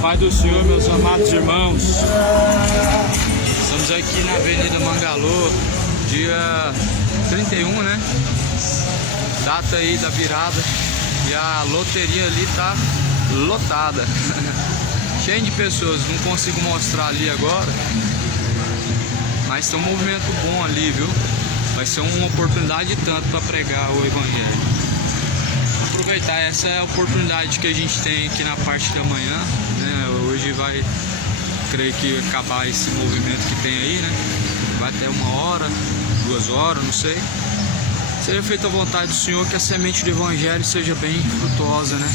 Pai do Senhor, meus amados irmãos, estamos aqui na Avenida Mangalô, dia 31, né? Data aí da virada, e a loteria ali tá lotada, cheio de pessoas. Não consigo mostrar ali agora, mas tem um movimento bom ali, viu? Vai ser uma oportunidade tanto para pregar o evangelho. Aproveitar essa é a oportunidade que a gente tem aqui na parte da manhã, né? Hoje vai, creio que acabar esse movimento que tem aí, né? Vai até 1 hora, 2 horas, não sei. Seja feita a vontade do Senhor, que a semente do evangelho seja bem frutuosa, né?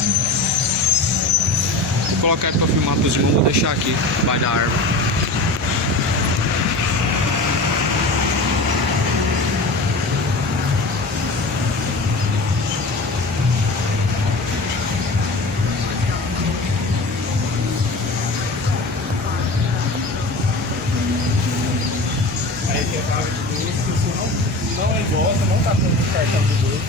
Vou colocar aí para filmar para os irmãos, vou deixar aqui debaixo da árvore. Não é igual, você não tá com o cartão de dois.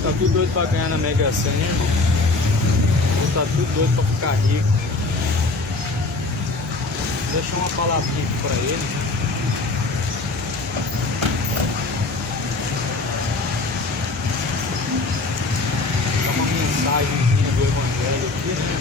Tá tudo doido pra ganhar na Mega Sena, né, irmão? Tá tudo doido pra ficar rico. Vou deixar uma palavrinha aqui pra ele, né? Dá uma mensagenzinha do evangelho aqui, né?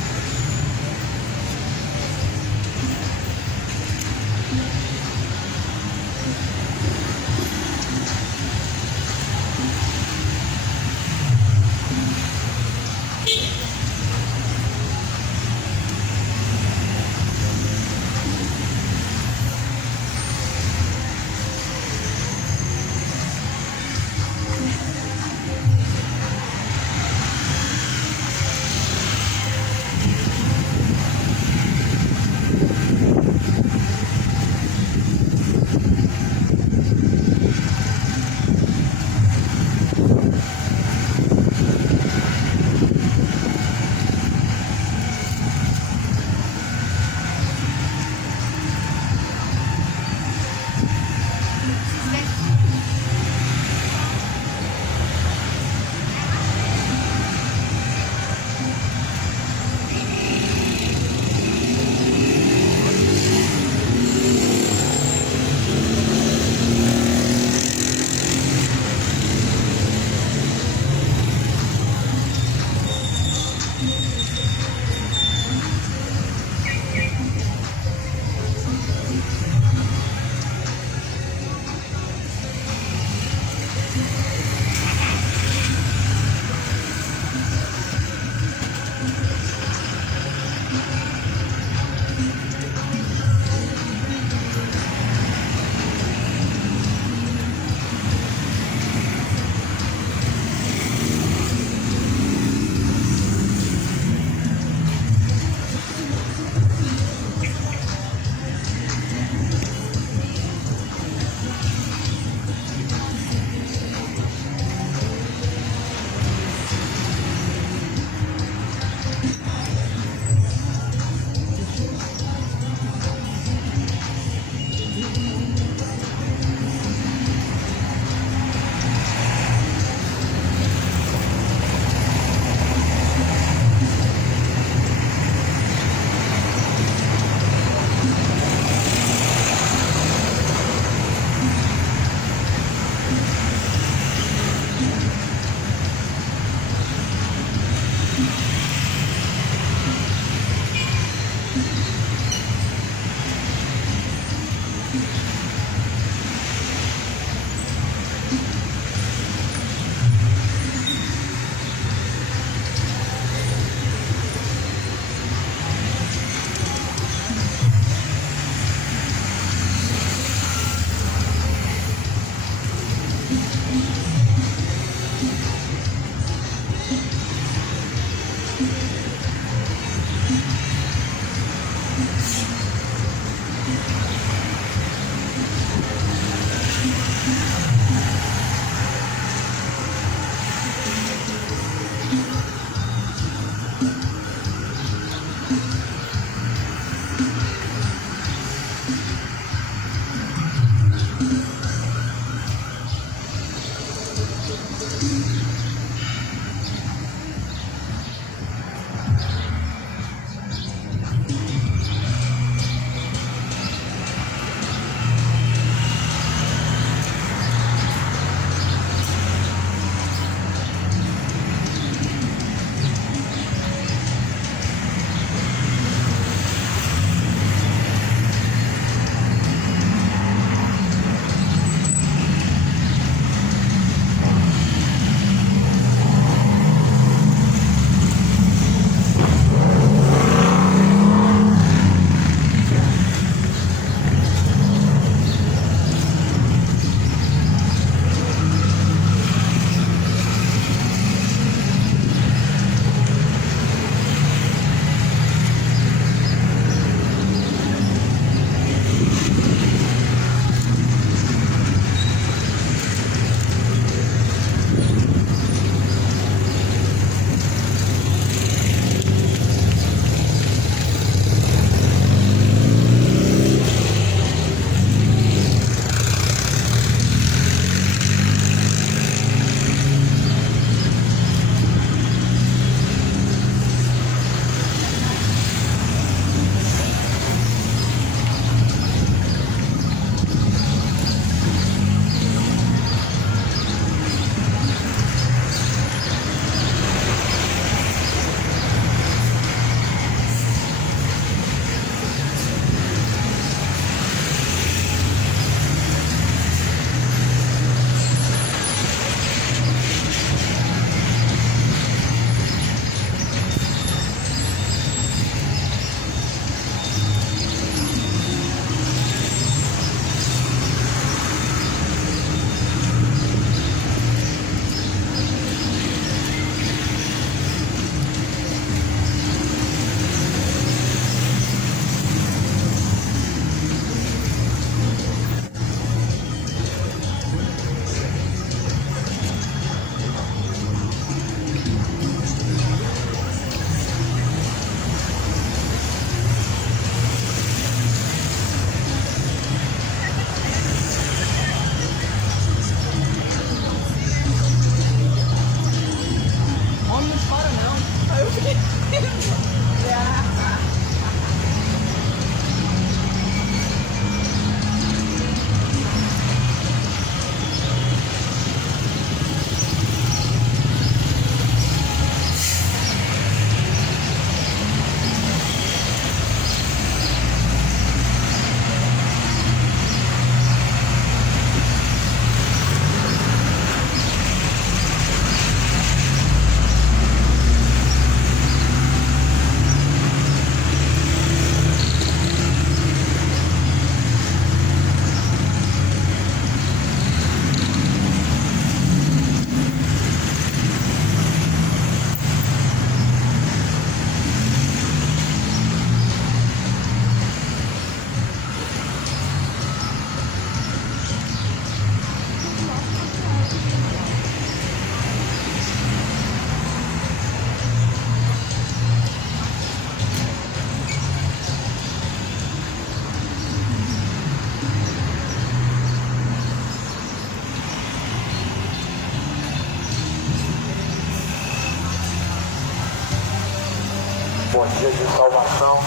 dia de salvação.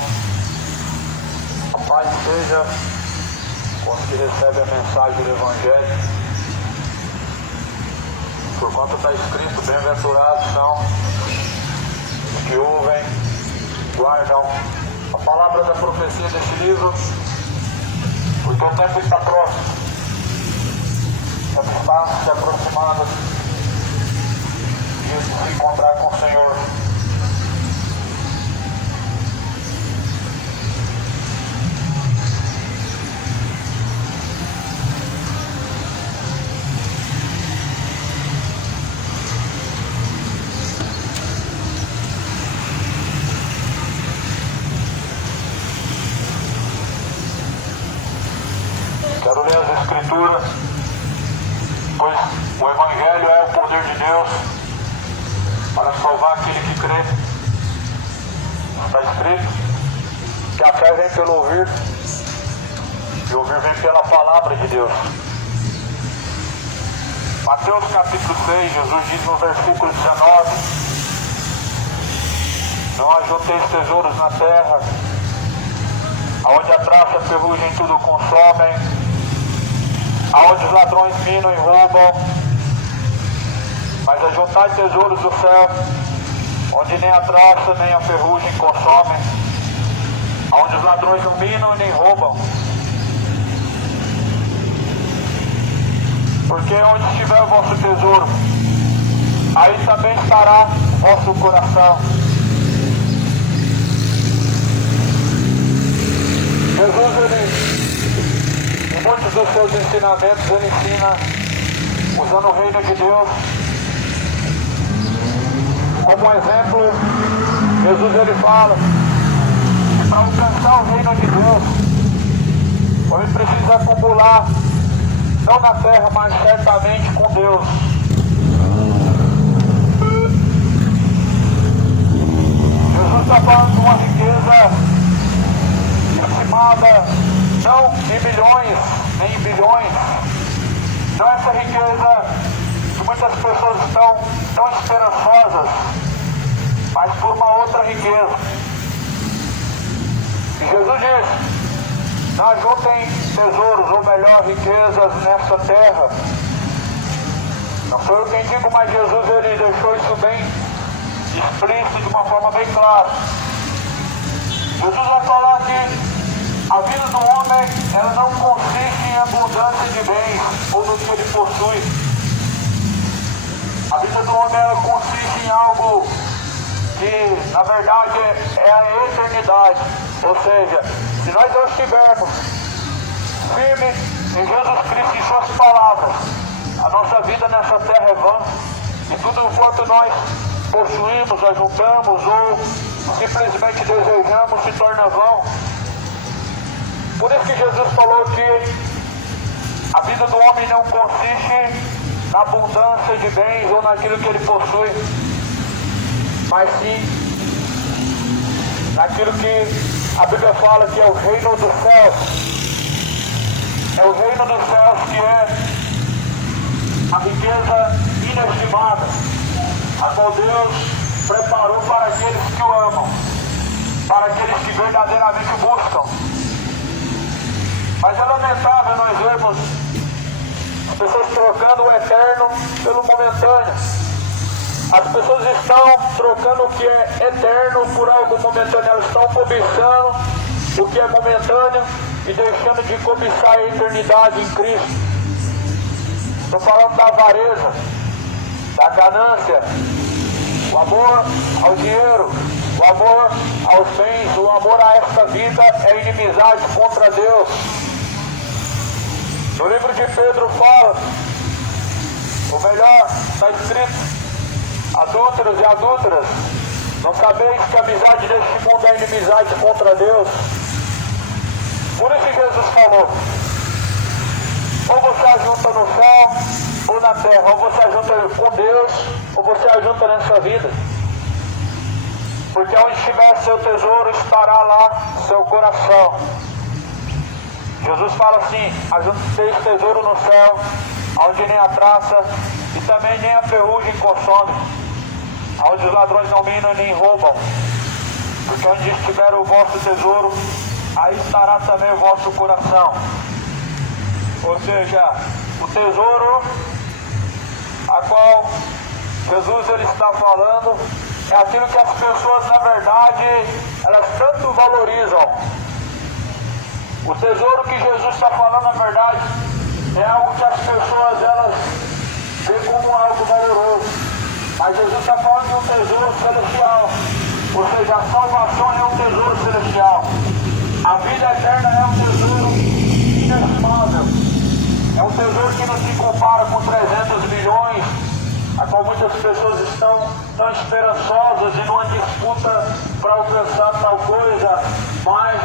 A paz seja com os que recebem a mensagem do Evangelho. Porquanto está escrito, bem-aventurados são os que ouvem, guardam a palavra da profecia desse livro, porque o tempo está próximo. Estamos passos se aproximando de se encontrar com o Senhor. Quero ler as Escrituras, pois o Evangelho é o poder de Deus para salvar aquele que crê. Está escrito que a fé vem pelo ouvir, e ouvir vem pela palavra de Deus. Mateus capítulo 6, Jesus diz no versículo 19: não ajunteis tesouros na terra, aonde a traça, a ferrugem tudo consomem, aonde os ladrões minam e roubam, mas ajuntai tesouros do céu, onde nem a traça nem a ferrugem consomem, aonde os ladrões não minam e nem roubam. Porque onde estiver o vosso tesouro, aí também estará o vosso coração. Jesus, em muitos dos seus ensinamentos, ele ensina usando o reino de Deus como exemplo. Jesus, ele fala que para alcançar o reino de Deus, o homem precisa acumular, não na terra, mas certamente com Deus. Jesus está falando de uma riqueza estimada não em milhões, nem em bilhões. Não é essa riqueza que muitas pessoas estão tão esperançosas, mas por uma outra riqueza. E Jesus diz: não ajuntem tesouros, ou melhor, riquezas nessa terra. Não sou eu quem digo, mas Jesus, ele deixou isso bem explícito, de uma forma bem clara. Jesus vai falar que a vida do homem, ela não consiste em abundância de bens ou no que ele possui. A vida do homem, ela consiste em algo que, na verdade, é a eternidade. Ou seja, se nós não estivermos firmes em Jesus Cristo e suas palavras, a nossa vida nessa terra é vã. E tudo quanto nós possuímos, ajuntamos ou simplesmente desejamos se torna vão. Por isso que Jesus falou que a vida do homem não consiste na abundância de bens ou naquilo que ele possui, mas sim naquilo que a Bíblia fala que é o reino dos céus. É o reino dos céus que é a riqueza inestimada, a qual Deus preparou para aqueles que o amam, para aqueles que verdadeiramente o buscam. Mas é lamentável nós vermos as pessoas trocando o eterno pelo momentâneo. As pessoas estão trocando o que é eterno por algo momentâneo. Elas estão cobiçando o que é momentâneo e deixando de cobiçar a eternidade em Cristo. Estou falando da avareza, da ganância, o amor ao dinheiro, o amor aos bens, o amor a esta vida é inimizade contra Deus. No livro de Pedro fala, ou melhor, está escrito: adúlteros e adúlteras, não sabeis que a amizade deste mundo é inimizade contra Deus? Por isso Jesus falou: ou você ajunta no céu ou na terra, ou você ajunta com Deus, ou você ajunta nessa vida. Porque onde estiver seu tesouro, estará lá seu coração. Jesus fala assim: ajunteis tesouro no céu, onde nem a traça e também nem a ferrugem consome, onde os ladrões não minam nem roubam. porque onde estiver o vosso tesouro, aí estará também o vosso coração. Ou seja, o tesouro a qual Jesus ele está falando é aquilo que as pessoas, na verdade, elas tanto valorizam. O tesouro que Jesus está falando, na verdade, é algo que as pessoas elas veem como algo valoroso. Mas Jesus está falando de um tesouro celestial. Ou seja, a salvação é um tesouro celestial. A vida eterna é um tesouro inestimável. É um tesouro que não se compara com 300 milhões, a qual muitas pessoas estão tão esperançosas e numa disputa para alcançar tal coisa. Mas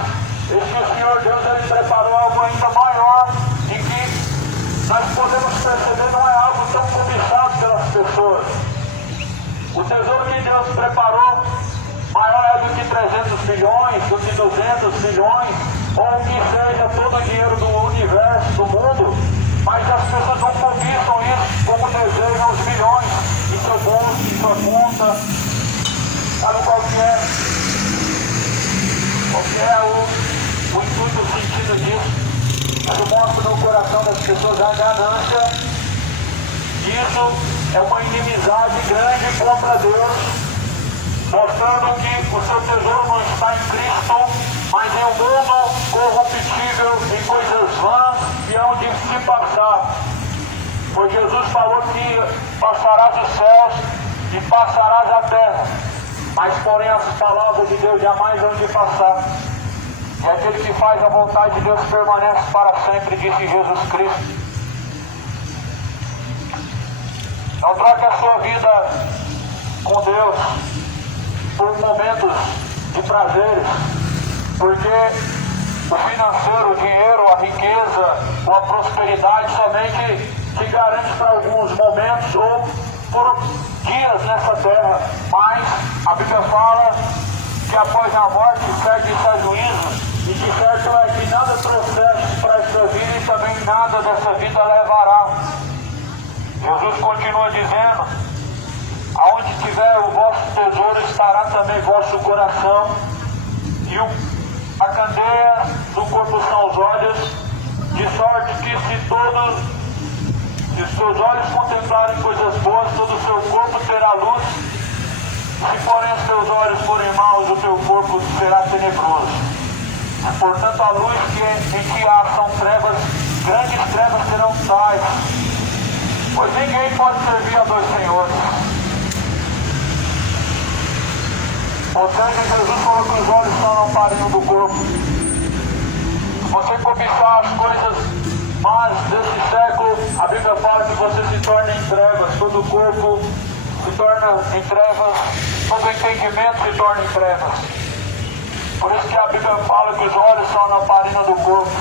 este Senhor Deus ele preparou algo ainda maior e que nós podemos perceber não é algo tão cobiçado pelas pessoas. O tesouro que Deus preparou maior é do que 300 milhões, do que 200 milhões, ou o que seja todo o dinheiro do universo, do mundo, mas as pessoas não cobiçam isso como desejam os milhões em seu bolso, em sua conta. Sabe qual que é? Qual que é o intuito, o sentido disso? Eu mostro no coração das pessoas a ganância. Isso é uma inimizade grande contra Deus, mostrando que o seu tesouro não está em Cristo, mas em um mundo corruptível, em coisas vãs e hão de se passar. Pois Jesus falou que passarás os céus e passarás a terra, mas porém as palavras de Deus jamais hão de passar. E aquele que faz a vontade de Deus permanece para sempre, disse Jesus Cristo. Não troque a sua vida com Deus por momentos de prazeres, porque o financeiro, o dinheiro, a riqueza ou a prosperidade somente se garante para alguns momentos ou por dias nessa terra, mas a Bíblia fala que após a morte segue o juízo, e que certo é que nada trouxeste para esta vida e também nada dessa vida levará. Jesus continua dizendo: aonde tiver o vosso tesouro estará também vosso coração, e a candeia do corpo são os olhos, de sorte que se os seus olhos contemplarem coisas boas, todo o seu corpo terá luz. Se porém os teus olhos forem maus, o teu corpo será tenebroso. Portanto, a luz em que há são trevas, grandes trevas serão tais. Pois ninguém pode servir a dois senhores. Ou seja, Jesus falou que os olhos são a lamparina do corpo. Se você cobiçar as coisas más desse século, a Bíblia fala que você se torna em trevas, todo o corpo se torna em trevas, todo entendimento se torna em trevas. Por isso que a Bíblia fala que os olhos são a lamparina do corpo.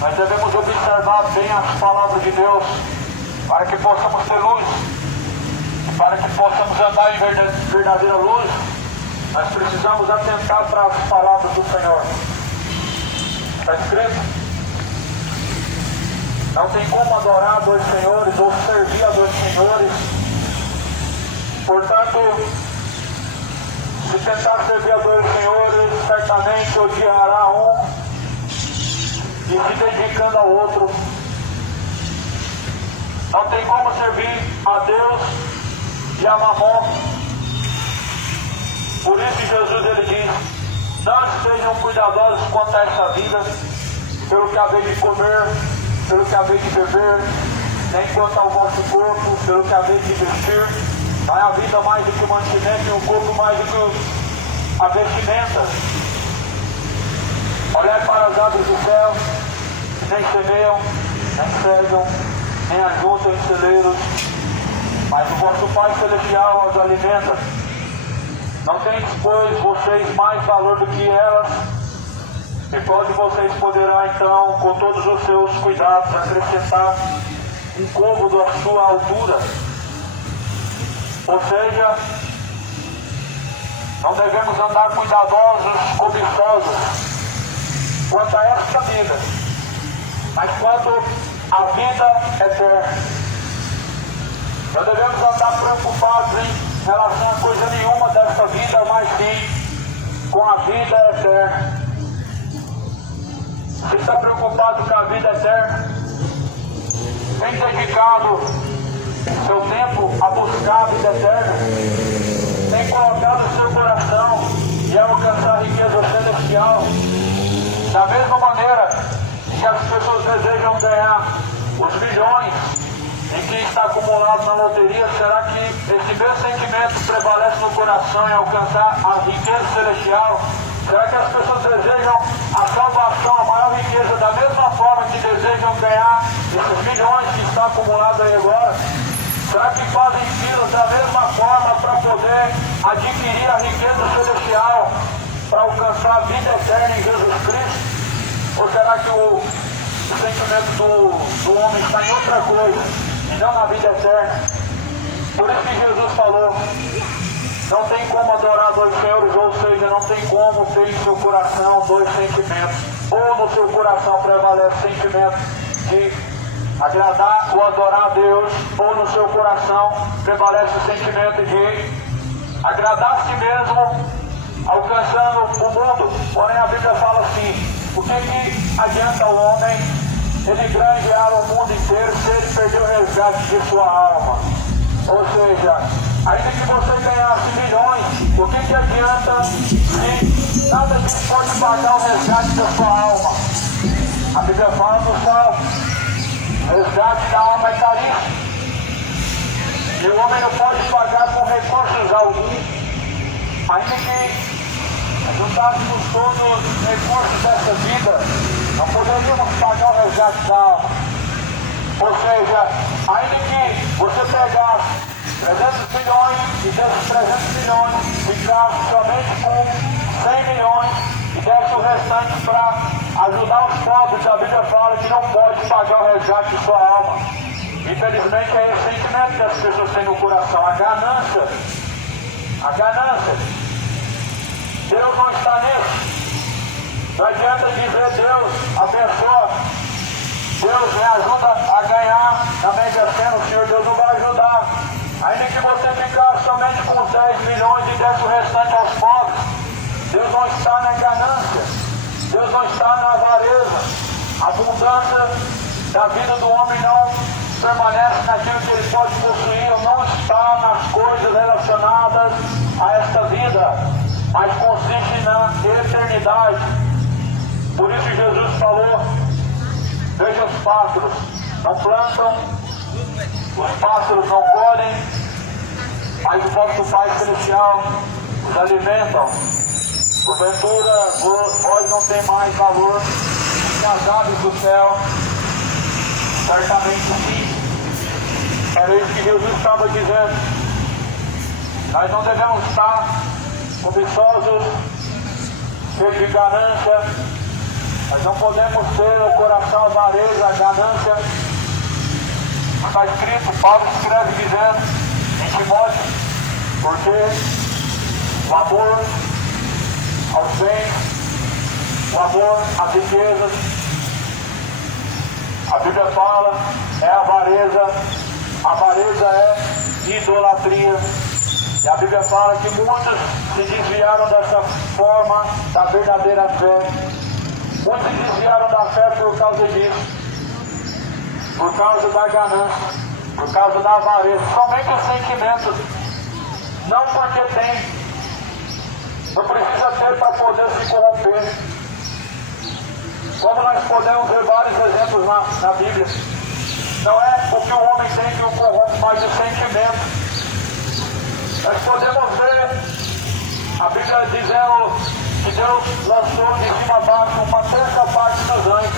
Nós devemos observar bem as palavras de Deus, para que possamos ter luz, e para que possamos andar em verdadeira luz, nós precisamos atentar para as palavras do Senhor. Está escrito: não tem como adorar a dois senhores ou servir a dois senhores. Portanto, se tentar servir a dois senhores, certamente odiará um e se dedicando ao outro. Não tem como servir a Deus e a Mamon. Por isso Jesus ele diz: não estejam cuidadosos quanto a essa vida, pelo que havei de comer, pelo que havei de beber, nem quanto ao vosso corpo, pelo que havei de vestir. Não é a vida mais do que o mantimento e o corpo mais do que a vestimenta. Olhai para as aves do céu, que nem semeiam, nem cegam, nem ajuntam em celeiros, mas o vosso Pai Celestial as alimenta. Não tendes, pois, vocês mais valor do que elas? E qual de vocês poderá, então, com todos os seus cuidados, acrescentar um côvado à sua altura? Ou seja, não devemos andar cuidadosos, cobiçosos quanto a esta vida, mas quanto à vida eterna. Não devemos andar preocupados em relação a coisa nenhuma desta vida, mas sim com a vida eterna. Você está preocupado com a vida eterna? Tem dedicado seu tempo a buscar a vida eterna? Tem colocado o seu coração e alcançar a riqueza celestial? Da mesma maneira que as pessoas desejam ganhar os milhões em que está acumulado na loteria, será que esse mesmo sentimento prevalece no coração em alcançar a riqueza celestial? Será que as pessoas desejam a salvação, a maior riqueza, da mesma forma que desejam ganhar esses milhões que estão acumulados aí agora? Será que fazem filas da mesma forma para poder adquirir a riqueza celestial, para alcançar a vida eterna em Jesus Cristo? Ou será que o sentimento do homem está em outra coisa, e não na vida eterna? Por isso que Jesus falou, não tem como adorar dois senhores, ou seja, não tem como ter em seu coração dois sentimentos. Ou no seu coração prevalece o sentimento de agradar ou adorar a Deus, ou no seu coração prevalece o sentimento de agradar a si mesmo, alcançando o mundo. Porém a Bíblia fala assim, o que adianta o homem ele granjear o mundo inteiro se ele perder o resgate de sua alma? Ou seja, ainda que você ganhasse milhões, o que adianta se nada disso pode pagar o resgate da sua alma? A Bíblia fala no Salmo, o resgate da alma é caríssimo. E o homem não pode pagar com recursos algum, ainda que juntássemos todos os recursos dessa vida, não poderíamos pagar o resgate da alma. Ou seja, ainda que você pegasse 300 milhões e desses 300 milhões ficasse somente com 100 milhões e desse o restante para ajudar os pobres, a Bíblia fala que não pode pagar o resgate de sua alma. Infelizmente é esse sentimento que as pessoas têm no coração, a ganância. A ganância. Deus não está nisso. Não adianta dizer Deus abençoa, Deus me ajuda a ganhar na Mega Sena, o Senhor Deus não vai ajudar. Ainda que você ficar somente com 10 milhões e desse o restante aos pobres, Deus não está na ganância, Deus não está na avareza. A abundância da vida do homem não permanece naquilo que ele pode possuir, não está nas coisas relacionadas a esta vida, mas consiste na eternidade. Por isso Jesus falou, veja os pássaros, não plantam, os pássaros não colhem, mas o vosso Pai Celestial os alimentam. Porventura, vós não tem mais valor que as aves do céu? Certamente sim. Era isso que Jesus estava dizendo. Nós não devemos estar cobiçosos, cheios de ganância. Nós não podemos ter o coração avareza, a ganância. Está escrito, Paulo escreve dizendo em Timóteo, porque o amor aos bens, o amor às riquezas, a Bíblia fala, é avareza é idolatria. E a Bíblia fala que muitos se desviaram dessa forma da verdadeira fé. Muitos se desviaram da fé por causa disso, por causa da ganância, por causa da avareza. Somente os sentimentos, não porque tem, não precisa ter para poder se corromper. Como nós podemos ver vários exemplos na Bíblia. Não é o que o homem tem que o corrompe, mas o sentimento. Nós podemos ver a Bíblia dizendo que Deus lançou de cima a baixo uma terça parte dos anjos.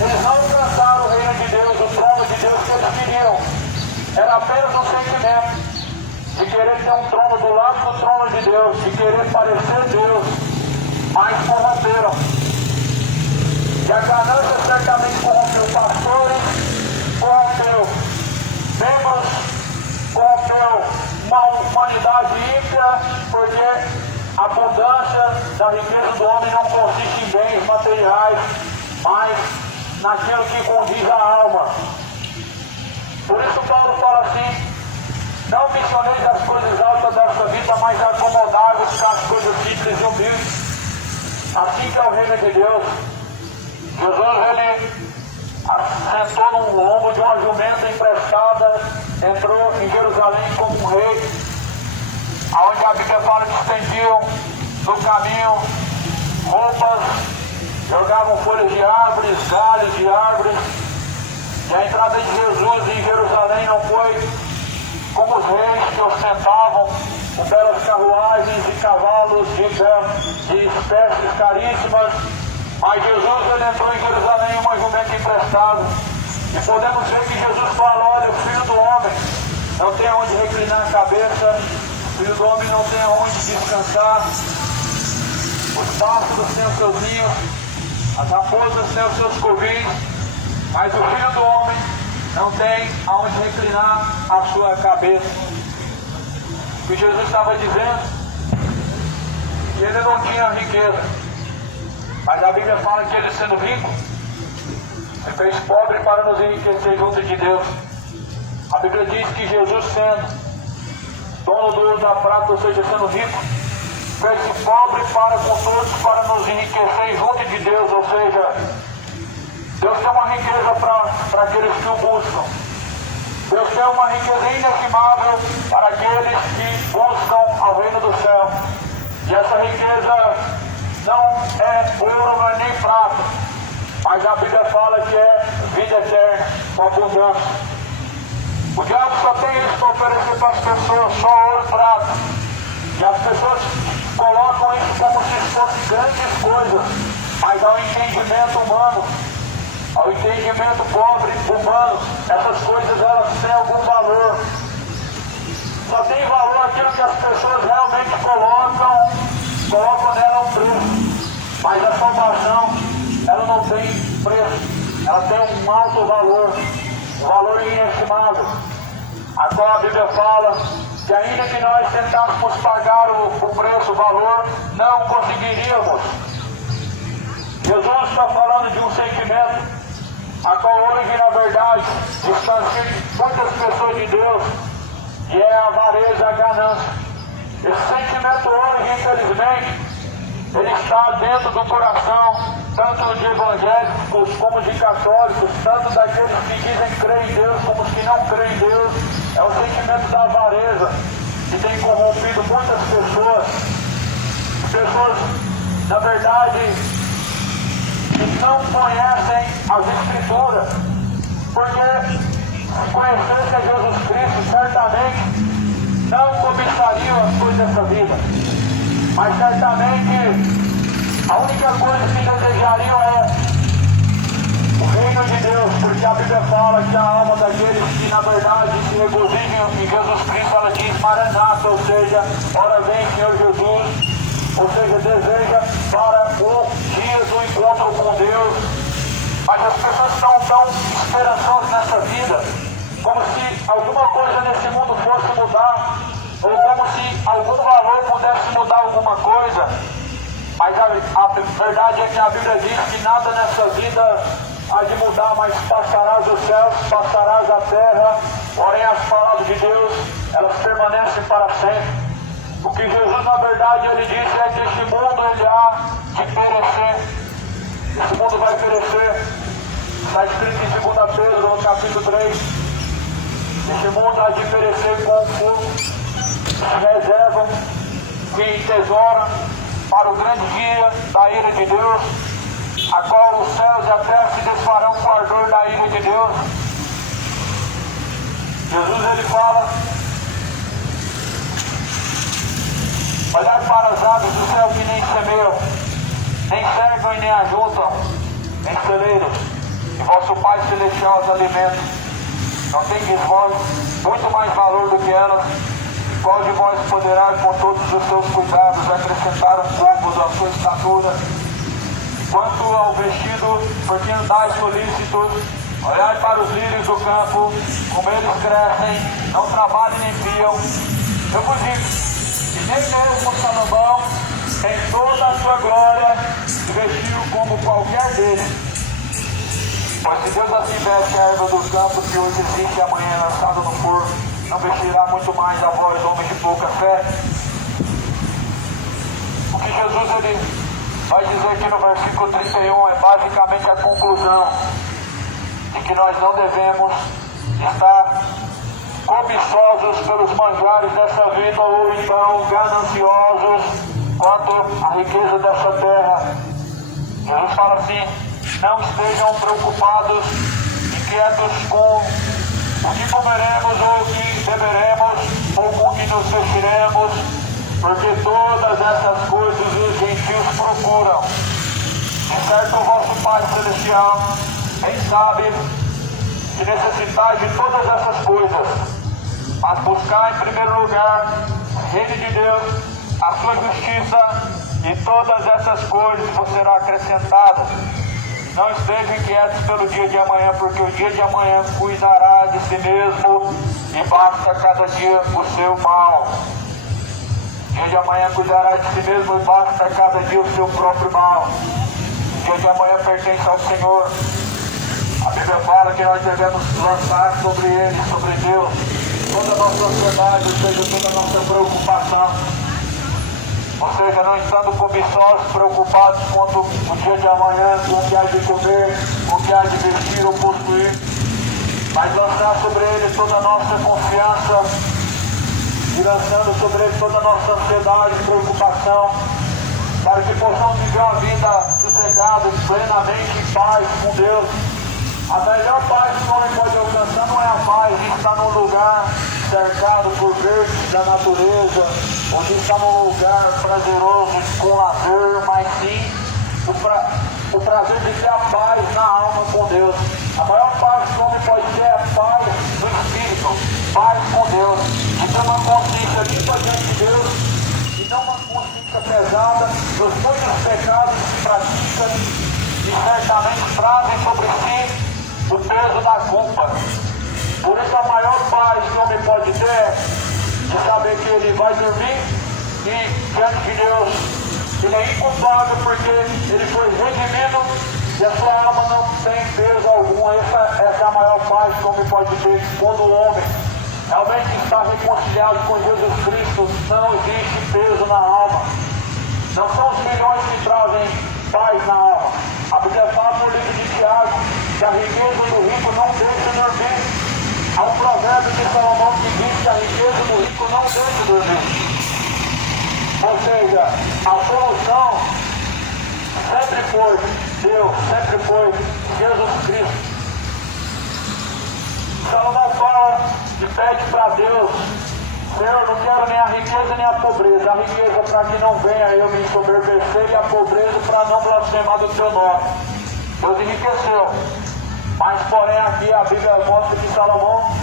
Eles não alcançaram o reino de Deus, o trono de Deus que eles queriam. Era apenas um sentimento de querer ter um trono do lado do trono de Deus, de querer parecer Deus, mas corromperam. E a ganância certamente corrompeu pastores, corrompeu membros, corrompeu uma humanidade ímpia, porque a abundância da riqueza do homem não consiste em bens materiais, mas naquilo que condiz a alma. Por isso Paulo fala assim, Não missioneis as coisas altas dessa vida, mas acomodai-vos com as coisas simples e humildes. Assim que é o reino de Deus. Jesus, ele sentou num lombo de uma jumenta emprestada, entrou em Jerusalém como um rei, aonde a Bíblia fala que estendiam no caminho roupas, jogavam folhas de árvores, galhos de árvores. E a entrada de Jesus em Jerusalém não foi como os reis que ostentavam com belas carruagens e cavalos de espécies caríssimas. Mas Jesus, ele entrou em Jerusalém em uma jumenta emprestada. E podemos ver que Jesus fala: olha, o Filho do Homem não tem onde reclinar a cabeça, o Filho do Homem não tem onde descansar. Os pássaros têm os seus ninhos, as raposas têm os seus covis, mas o Filho do Homem não tem aonde reclinar a sua cabeça. O que Jesus estava dizendo, que ele não tinha riqueza, mas a Bíblia fala que ele, sendo rico, se fez pobre para nos enriquecer junto de Deus. A Bíblia diz que Jesus, sendo dono do ouro da prata, ou seja, sendo rico, fez-se pobre para com todos, para nos enriquecer junto de Deus. Ou seja, Deus tem uma riqueza para aqueles que o buscam. Deus tem uma riqueza inestimável para aqueles que buscam ao reino do céu. E essa riqueza não é ouro, não é nem prata, mas a Bíblia fala que é vida eterna, com abundância. O diabo só tem isso para oferecer para as pessoas, só ouro e prata. E as pessoas colocam isso como se fossem grandes coisas, mas ao entendimento humano, ao entendimento pobre humano, essas coisas elas têm algum valor. Só tem valor aquilo que as pessoas realmente colocam nela um preço. Mas a salvação, ela não tem preço, ela tem um alto valor, um valor inestimável, a qual a Bíblia fala que ainda que nós tentássemos pagar o preço, o valor, não conseguiríamos. Jesus está falando de um sentimento a qual hoje, na verdade, distancia muitas pessoas de Deus, que é a avareza, a ganância. Esse sentimento hoje, infelizmente, ele está dentro do coração, tanto de evangélicos como de católicos, tanto daqueles que dizem crer em Deus como os que não creem em Deus. É o sentimento da avareza que tem corrompido muitas pessoas. Pessoas, na verdade, que não conhecem as Escrituras, porque se conhecessem Jesus Cristo, certamente não cobiçariam as coisas dessa vida, mas certamente a única coisa que desejariam é o reino de Deus, porque a Bíblia fala que a alma daqueles que na verdade se regozijam em Jesus Cristo, ela diz Maranata, ou seja, ora vem Senhor Jesus. Ou seja, deseja para o dia do encontro com Deus. Mas as pessoas estão tão esperançosas nessa vida, como se alguma coisa nesse mundo fosse mudar, ou como se algum valor pudesse mudar alguma coisa. Mas a verdade é que a Bíblia diz que nada nessa vida há de mudar, mas passarás os céus, passarás a terra, porém as palavras de Deus, elas permanecem para sempre. O que Jesus, na verdade, ele disse é que este mundo ele há de perecer. Esse mundo vai perecer. Está escrito em 2 Pedro, no capítulo 3. Este mundo há de perecer com o fogo. Que reservam, que tesouram para o grande dia da ira de Deus, a qual os céus e a terra se desfarão com o ardor da ira de Deus. Jesus, ele fala: olhai para as aves do céu que nem semeiam, nem servem e nem ajuntam, nem celeiros, e vosso Pai Celestial as alimenta. Não tendes vós muito mais valor do que elas? Qual de vós poderá, com todos os seus cuidados, acrescentar um pouco da sua estatura? Quanto ao vestido, por que andais solícitos? Olhai para os lírios do campo, como eles crescem, não trabalham nem fiam. Eu vos digo, e nem mesmo Salomão, em toda a sua glória, se vestiu como qualquer deles. Mas se Deus assim veste a erva do campo, que hoje existe e amanhã é lançada no forno, não vestirá muito mais a voz, homem de pouca fé. O que Jesus ele vai dizer aqui no versículo 31 é basicamente a conclusão de que nós não devemos estar cobiçosos pelos manjares dessa vida ou então gananciosos quanto à riqueza dessa terra. Jesus fala assim: não estejam preocupados, inquietos com o que comeremos ou o que beberemos ou com o que nos vestiremos, porque todas essas coisas os gentios procuram. De certo, o vosso Pai Celestial bem sabe que necessitais de todas essas coisas, mas buscar em primeiro lugar o reino de Deus, a sua justiça, e todas essas coisas vos serão acrescentadas. Não estejam inquietos pelo dia de amanhã, porque o dia de amanhã cuidará de si mesmo, e basta cada dia o seu mal. O dia de amanhã cuidará de si mesmo, e basta cada dia o seu próprio mal. O dia de amanhã pertence ao Senhor. A Bíblia fala que nós devemos lançar sobre Ele, sobre Deus, toda a nossa ansiedade, ou seja, toda a nossa preocupação. Ou seja, não estando cobiçosos, preocupados quanto o dia de amanhã, com o que há de comer, com o que há de vestir ou possuir, mas lançar sobre Ele toda a nossa confiança, e lançando sobre Ele toda a nossa ansiedade e preocupação, para que possamos viver uma vida sossegada, plenamente em paz com Deus. A melhor paz que o homem pode alcançar não é a paz de estar num lugar cercado por verdes da natureza, onde está num lugar prazeroso com lazer, mas sim o prazer de ter a paz na alma com Deus. A maior paz que o homem pode ter é a paz do Espírito, paz com Deus, de ter uma consciência limpa diante de Deus, e não uma consciência pesada dos muitos pecados que pratica, e certamente trazem sobre si o peso da culpa. Por isso a maior paz que o homem pode ter é de saber que ele vai dormir e diante de Deus ele é inculpável, porque ele foi redimido e a sua alma não tem peso algum. Essa é a maior paz que o homem pode ter. Quando o homem realmente está reconciliado com Jesus Cristo, não existe peso na alma. Não são os milhões que trazem paz na alma. A Bíblia fala no livro de Tiago que a riqueza do rico não deixa dormir. Há um provérbio de Salomão que diz que a riqueza do rico não deixa dormir. Ou seja, a solução sempre foi Deus, sempre foi Jesus Cristo. Salomão fala e pede para Deus: Senhor, não quero nem a riqueza nem a pobreza. A riqueza para que não venha eu me ensoberbecer, e a pobreza para não blasfemar do teu nome. Deus enriqueceu. Mas porém aqui a Bíblia mostra que Salomão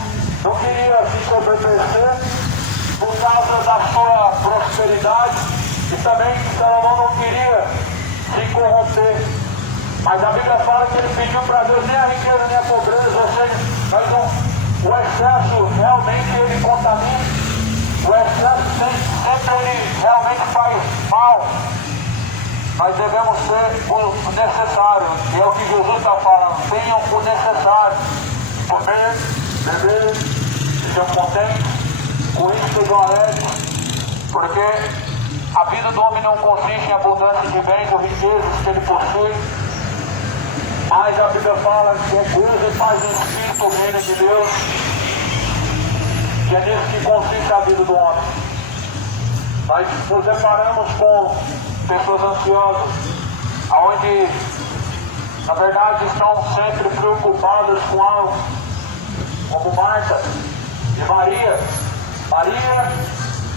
não queria se ensoberbecer por causa da sua prosperidade, e também que Salomão não queria se corromper. Mas a Bíblia fala que ele pediu para Deus nem a riqueza nem a pobreza, ou seja, o excesso realmente ele contamina, o excesso sempre ele realmente faz mal. Nós devemos ter o necessário, e é o que Jesus está falando: tenham o necessário, comer, beber, sejam contentes, com isso sejam alegres, porque a vida do homem não consiste em abundância de bens ou riquezas que ele possui, mas a Bíblia fala que é gozo e paz no Espírito, o reino de Deus, que é nisso que consiste a vida do homem. Nós nos deparamos com pessoas ansiosas, onde na verdade estão sempre preocupadas com algo, como Marta e Maria. Maria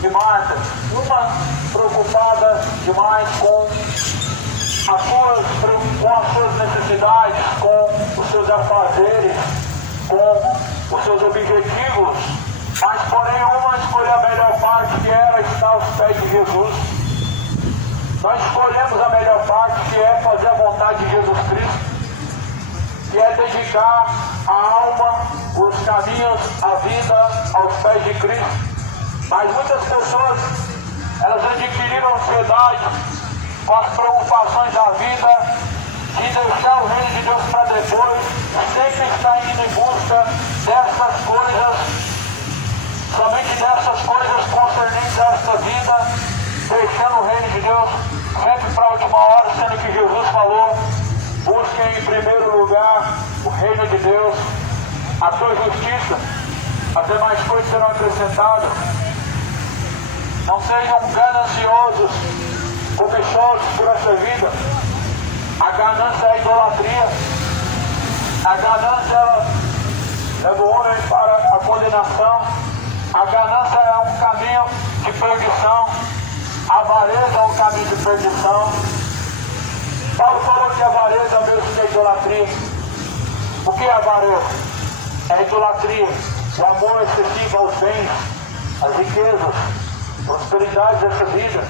e Marta, uma preocupada demais com as suas necessidades, com os seus afazeres, com os seus objetivos, mas porém uma escolheu a melhor parte, que era estar aos pés de Jesus. Nós escolhemos a melhor parte, que é fazer a vontade de Jesus Cristo, que é dedicar a alma, os caminhos, a vida aos pés de Cristo. Mas muitas pessoas, elas adquiriram ansiedade com as preocupações da vida, de deixar o reino de Deus para depois, sempre está indo em busca dessas coisas somente dessas coisas concernentes a esta vida, deixando o reino de Deus, sempre para a última hora, sendo que Jesus falou, busquem em primeiro lugar o reino de Deus, a sua justiça, as demais coisas serão acrescentadas. Não sejam gananciosos, cobiçosos por essa vida. A ganância é a idolatria. A ganância leva o homem para a condenação. A ganância é um caminho de perdição. A avareza é um caminho de perdição. Paulo falou que a avareza é o mesmo que a idolatria. O que é a avareza? É a idolatria, o amor excessivo aos bens, às riquezas, prosperidade dessa vida.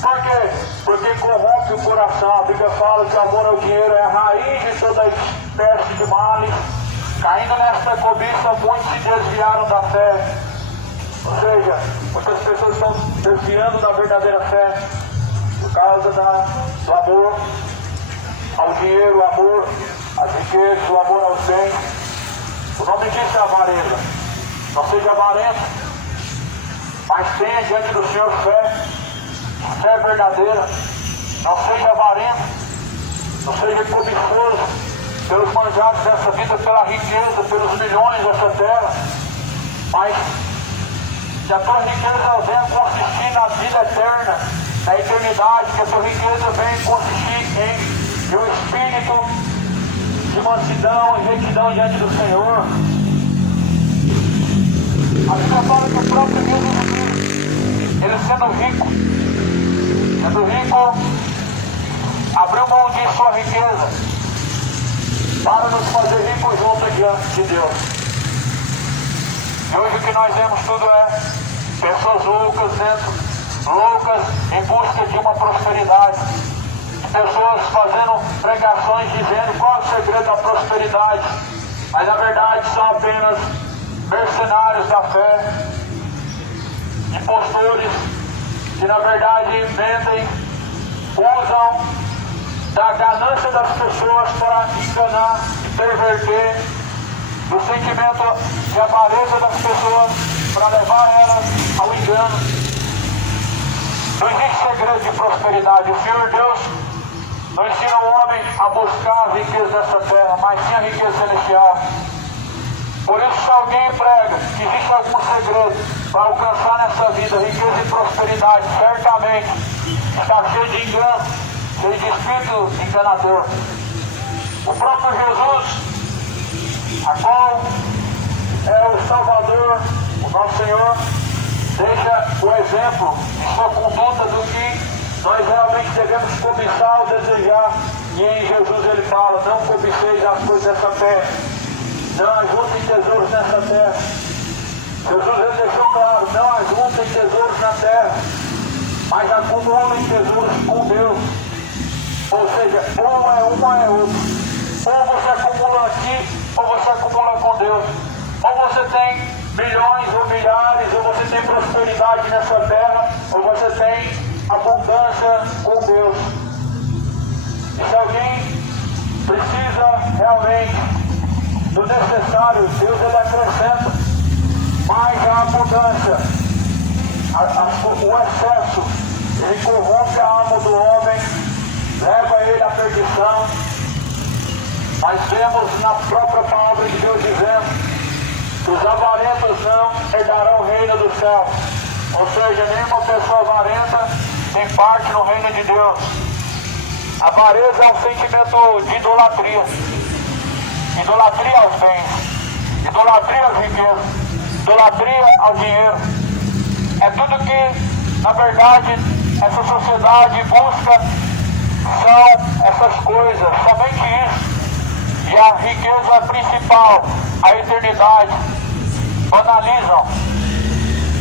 Por quê? Porque corrompe o coração. A Bíblia fala que o amor ao dinheiro é a raiz de toda espécie de males. Caindo nesta cobiça, muitos se desviaram da fé. Ou seja, muitas pessoas estão desviando da verdadeira fé por causa do amor ao dinheiro, o amor às riquezas, o amor aos bens. O nome disso é avareza. Não seja avarento, mas tenha diante do Senhor fé verdadeira. Não seja avarento, não seja cobiçoso pelos manjados dessa vida, pela riqueza, pelos milhões dessa terra, mas que a tua riqueza venha consistir na vida eterna, na eternidade, que a tua riqueza venha consistir em um espírito de mansidão e retidão diante do Senhor. A Bíblia fala que o próprio Jesus Cristo, ele sendo rico, abriu mão de sua riqueza para nos fazer ricos juntos diante de Deus. E hoje o que nós vemos tudo é pessoas loucas em busca de uma prosperidade. Pessoas fazendo pregações dizendo qual é o segredo da prosperidade, mas na verdade são apenas mercenários da fé, impostores que na verdade mentem, usam da ganância das pessoas para enganar e perverter, do sentimento de avareza das pessoas para levar elas ao engano. Não existe segredo de prosperidade. O Senhor Deus não ensina o homem a buscar a riqueza dessa terra, mas sim a riqueza celestial. Por isso, se alguém prega que existe algum segredo para alcançar nessa vida riqueza e prosperidade, certamente está cheio de engano, cheio de espírito enganador. O próprio Jesus, a qual é o Salvador, o nosso Senhor, deixa o exemplo de sua conduta do que nós realmente devemos cobiçar ou desejar. E em Jesus ele fala, não cobiceis as coisas dessa terra, não ajuntem tesouros nessa terra. Jesus ele deixou claro, não ajuntem tesouros na terra, mas acumulem tesouros com Deus. Ou seja, uma é outro. Ou você acumula aqui, ou você acumula com Deus. Ou você tem milhões ou milhares, ou você tem prosperidade nessa terra, ou você tem abundância com Deus. E se alguém precisa realmente do necessário, Deus ele acrescenta, mas a abundância, o excesso, ele corrompe a alma do homem, leva ele à perdição. Nós vemos na própria palavra de Deus dizendo que os avarentos não herdarão o reino do céu. Ou seja, nenhuma pessoa avarenta tem parte no reino de Deus. Avareza é um sentimento de idolatria. Idolatria aos bens, idolatria às riquezas, idolatria ao dinheiro. É tudo que, na verdade, essa sociedade busca, são essas coisas, somente isso. E a riqueza principal, a eternidade, banalizam,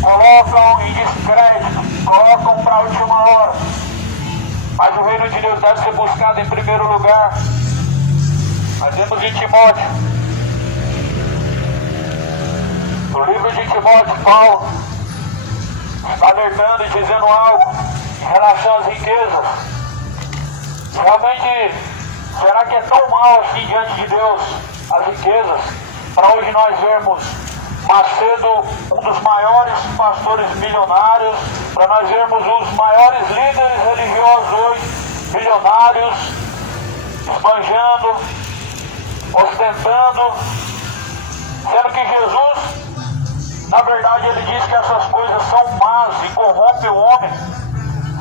colocam em descrédito, colocam para a última hora. Mas o reino de Deus deve ser buscado em primeiro lugar. Nós vemos em Timóteo, no livro de Timóteo, Paulo está alertando e dizendo algo em relação às riquezas. Realmente, será que é tão mal assim diante de Deus as riquezas? Para hoje nós vermos Macedo, um dos maiores pastores milionários, para nós vermos os maiores líderes religiosos hoje, milionários, esbanjando, ostentando, sendo que Jesus, na verdade, ele diz que essas coisas são más e corrompem o homem.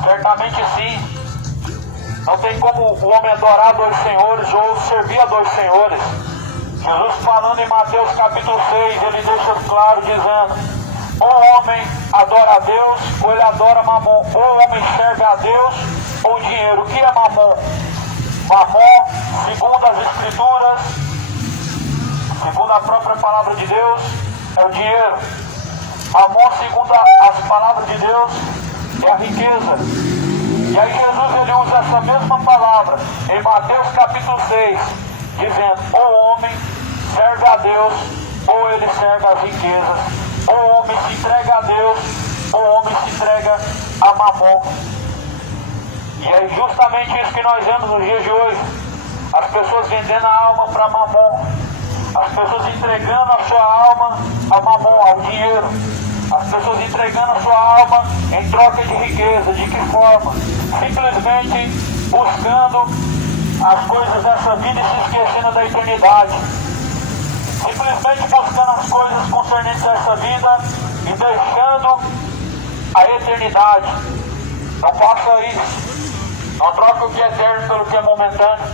Certamente sim. Não tem como o homem adorar dois senhores ou servir a dois senhores. Jesus falando em Mateus capítulo 6, ele deixa claro dizendo: ou o homem adora a Deus ou ele adora Mamon. Ou o homem serve a Deus ou dinheiro. O que é Mamon? Mamon, segundo as Escrituras, segundo a própria palavra de Deus, é o dinheiro. Mamon, segundo as palavras de Deus, é a riqueza. E aí Jesus ele usa essa mesma palavra em Mateus capítulo 6, dizendo: ou o homem serve a Deus ou ele serve as riquezas. Ou o homem se entrega a Deus ou o homem se entrega a Mamon. E é justamente isso que nós vemos nos dias de hoje. As pessoas vendendo a alma para Mamon. As pessoas entregando a sua alma a Mamon, ao dinheiro. As pessoas entregando a sua alma em troca de riqueza. De que forma? Simplesmente buscando as coisas dessa vida e se esquecendo da eternidade. Simplesmente buscando as coisas concernentes a essa vida e deixando a eternidade. Não faça isso. Não troque o que é eterno pelo que é momentâneo.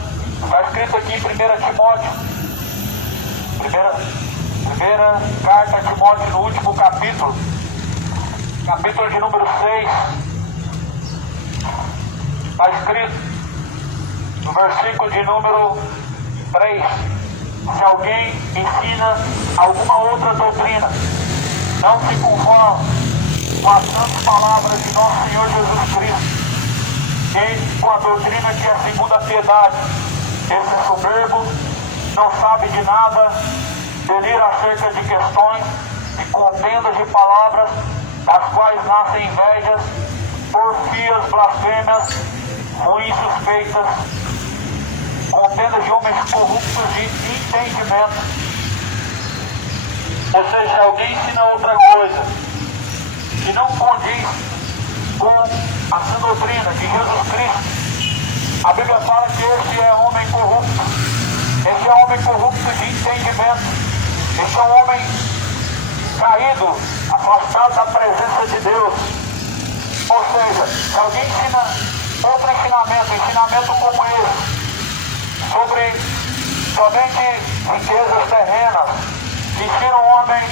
Está escrito aqui em 1 Timóteo. Primeira carta a Timóteo, no último capítulo. Capítulo de número 6. Está escrito no versículo de número 3. Se alguém ensina alguma outra doutrina, não se conforme com as santas palavras de nosso Senhor Jesus Cristo, e com a doutrina que é segundo a piedade. Esse é soberbo, não sabe de nada, delira acerca de questões e contendas de palavras, das quais nascem invejas, porfias, blasfêmias, ruins suspeitas, contendas de homens corruptos de entendimento. Ou seja, alguém ensina outra coisa que não condiz com a sã doutrina de Jesus Cristo. A Bíblia fala que esse é homem corrupto. Esse é homem corrupto de entendimento. Esse é um homem caído, afastado da presença de Deus. Ou seja, se alguém ensina outro ensinamento como esse, sobre somente riquezas terrenas, ensina um homem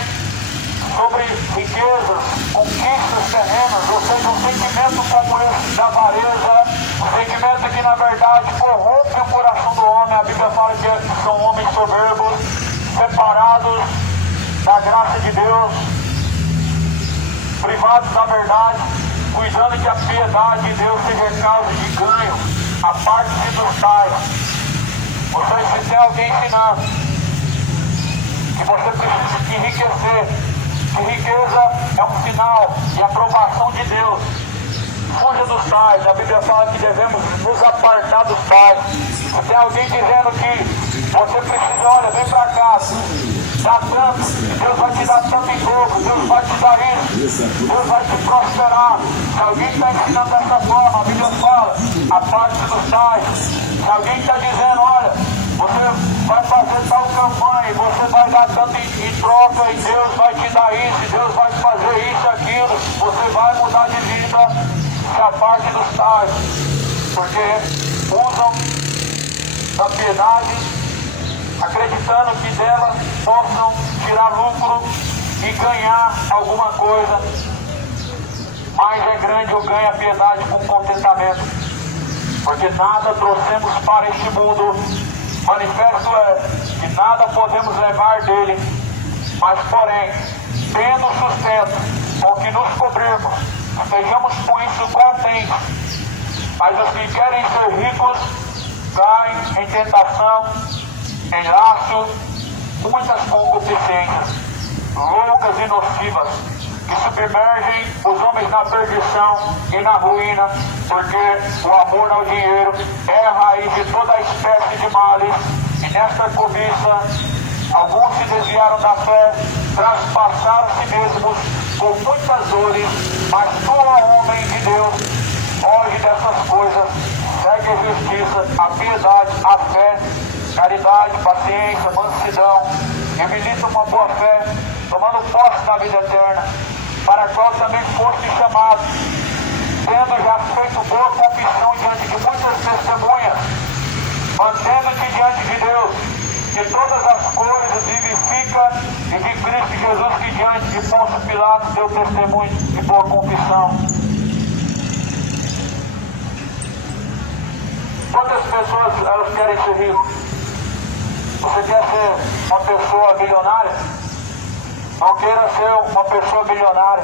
sobre riquezas, conquistas terrenas, ou seja, um sentimento como esse da avareza, um sentimento que na verdade corrompe o coração do homem. A Bíblia fala que são homens soberbos, separados da graça de Deus, privados da verdade, cuidando que a piedade de Deus seja causa de ganho, a parte dos tais. Ou seja, se tem alguém ensinando que você precisa se enriquecer, que riqueza é um sinal de aprovação de Deus, fuja dos tais. A Bíblia fala que devemos nos apartar dos tais. Se tem alguém dizendo que você precisa, olha, vem para cá, dá tanto, Deus vai te dar tanto em dobro, Deus vai te dar isso, Deus vai te prosperar. Se alguém está ensinando dessa forma, a Bíblia fala, a parte dos tais. Se alguém está dizendo, olha, você vai fazer tal campanha, você vai dar tanto em troca, e Deus vai te dar isso, e Deus vai te fazer isso, aquilo, você vai mudar de vida, se a parte dos tais, porque usam da piedade, acreditando que dela possam tirar lucro e ganhar alguma coisa. Mais é grande o ganho a piedade com contentamento, porque nada trouxemos para este mundo. Manifesto é que nada podemos levar dele, mas porém, tendo sustento com que nos cobrirmos, estejamos com isso contentes. Mas os que querem ser ricos caem em tentação, em laço, muitas concupiscências, loucas e nocivas, que submergem os homens na perdição e na ruína, porque o amor ao dinheiro é a raiz de toda a espécie de males, e nesta cobiça alguns se desviaram da fé, traspassaram a si mesmos com muitas dores, mas tu, ó homem de Deus, foge dessas coisas, segue a justiça, a piedade, a fé, caridade, paciência, mansidão, e milita uma boa fé, tomando posse da vida eterna, para a qual também foste chamado, tendo já feito boa confissão diante de muitas testemunhas, mantendo-te diante de Deus, que todas as coisas vivifica, e de Cristo Jesus que diante de Pôncio Pilatos deu testemunho de boa confissão. Quantas pessoas elas querem ser ricas? Você quer ser uma pessoa milionária? Não queira ser uma pessoa milionária.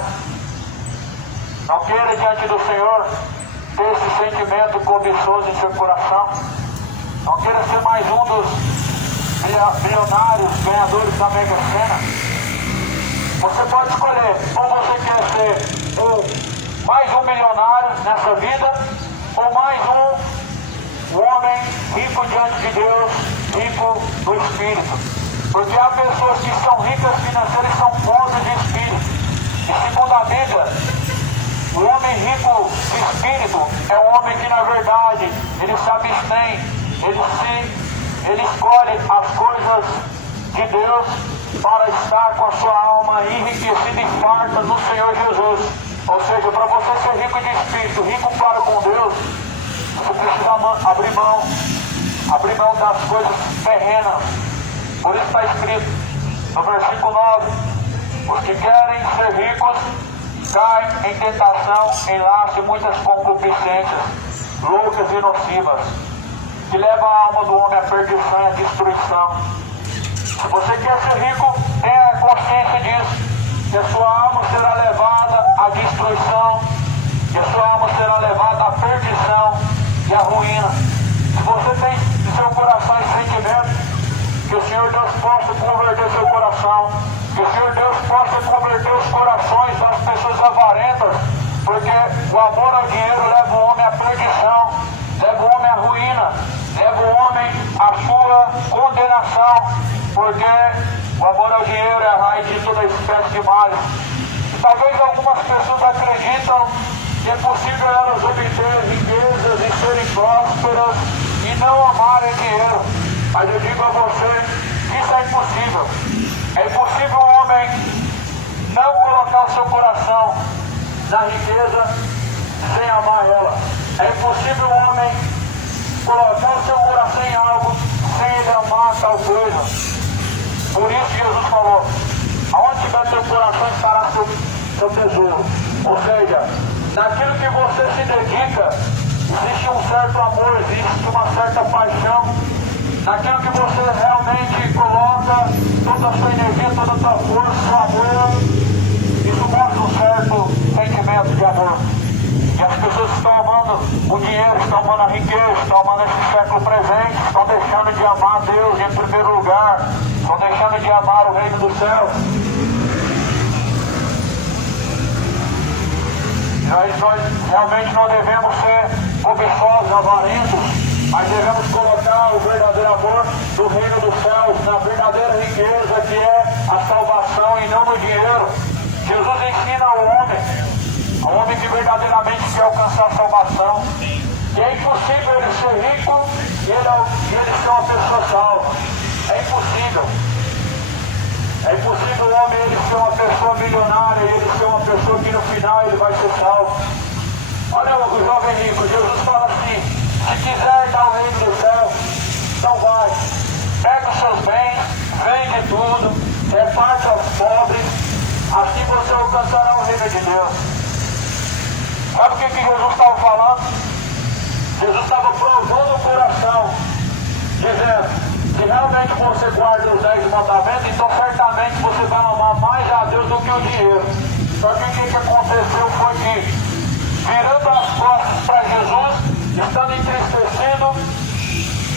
Não queira diante do Senhor ter esse sentimento cobiçoso em seu coração. Não queira ser mais um dos milionários, ganhadores da Mega Sena. Você pode escolher, ou você quer ser mais um milionário nessa vida, ou mais um homem rico diante de Deus, rico no Espírito. Porque há pessoas que são ricas financeiras e são pobres de Espírito. E segundo a Bíblia, o homem rico de Espírito é um homem que na verdade ele se abstém, ele escolhe as coisas de Deus para estar com a sua alma enriquecida e farta no Senhor Jesus. Ou seja, para você ser rico de Espírito, rico para com Deus, você precisa abrir mão das coisas terrenas. Por isso está escrito no versículo 9: os que querem ser ricos caem em tentação, em laço e muitas concupiscências loucas e nocivas, que levam a alma do homem à perdição e à destruição. Se você quer ser rico, tenha consciência disso, que a sua alma será levada à destruição, que a sua alma será levada à perdição e à ruína. Se você tem em seu coração esse sentimento, que o Senhor Deus possa converter seu coração, que o Senhor Deus possa converter os corações das pessoas avarentas, porque o amor ao dinheiro leva o homem à perdição, leva o homem à ruína, leva o homem à sua condenação, porque o amor ao dinheiro é a raiz de toda espécie de males. E talvez algumas pessoas acreditam que é possível elas obter riquezas e serem prósperas e não amarem dinheiro. Mas eu digo a você que isso é impossível. É impossível o homem não colocar o seu coração na riqueza sem amar ela. É impossível o homem colocar o seu coração em algo sem ele amar tal coisa. Por isso Jesus falou: aonde tiver teu coração estará seu tesouro. Ou seja, naquilo que você se dedica, existe um certo amor, existe uma certa paixão. Naquilo que você realmente coloca toda a sua energia, toda a sua força, seu amor, isso mostra um certo sentimento de amor. E as pessoas que estão amando o dinheiro, estão amando a riqueza, estão amando esse século presente, estão deixando de amar Deus em primeiro lugar, estão deixando de amar o reino dos céus. Nós realmente não devemos ser cobiçosos, avarentos, mas devemos colocar o verdadeiro amor do reino dos céus, na verdadeira riqueza que é a salvação e não no dinheiro. Jesus ensina ao homem que verdadeiramente quer alcançar a salvação, que é impossível ele ser rico e ele ser uma pessoa salva. É impossível. É impossível o homem ele ser uma pessoa milionária e ele ser uma pessoa que no final ele vai ser salvo. Olha o jovem rico, Jesus fala assim: se quiser dar o reino do céu, então vai. Pega os seus bens, vende tudo, reparte aos pobres, assim você alcançará o reino de Deus. Sabe o que Jesus estava falando? Jesus estava provando o coração, dizendo: se realmente você guarda os 10 mandamentos, então certamente você vai amar mais a Deus do que o dinheiro. Só que o que aconteceu foi que, virando as costas para Jesus, estando entristecido,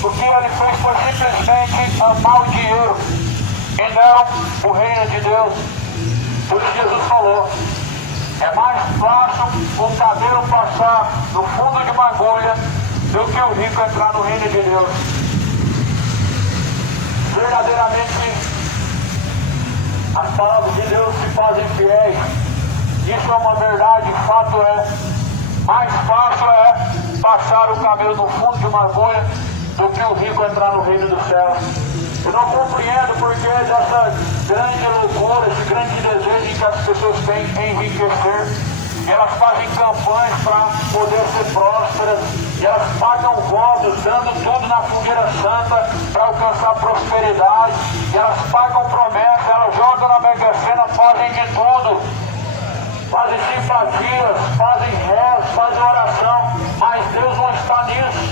o que ele fez foi simplesmente amar o dinheiro e não o reino de Deus. Por isso Jesus falou: é mais fácil um cadeiro passar no fundo de uma agulha do que o rico entrar no reino de Deus. Verdadeiramente, as palavras de fazem fiéis. Isso é uma verdade, fato é. Mais fácil é passar o camelo no fundo de uma agulha do que o rico entrar no reino dos céus. Eu não compreendo porque dessa grande loucura, esse grande desejo que as pessoas têm em enriquecer. Elas fazem campanhas para poder ser prósperas, e elas pagam votos, dando tudo na fogueira santa para alcançar prosperidade, e elas pagam promessas, elas jogam na Mega Sena, fazem de tudo, fazem simpatias, fazem rezos, fazem oração, mas Deus não está nisso,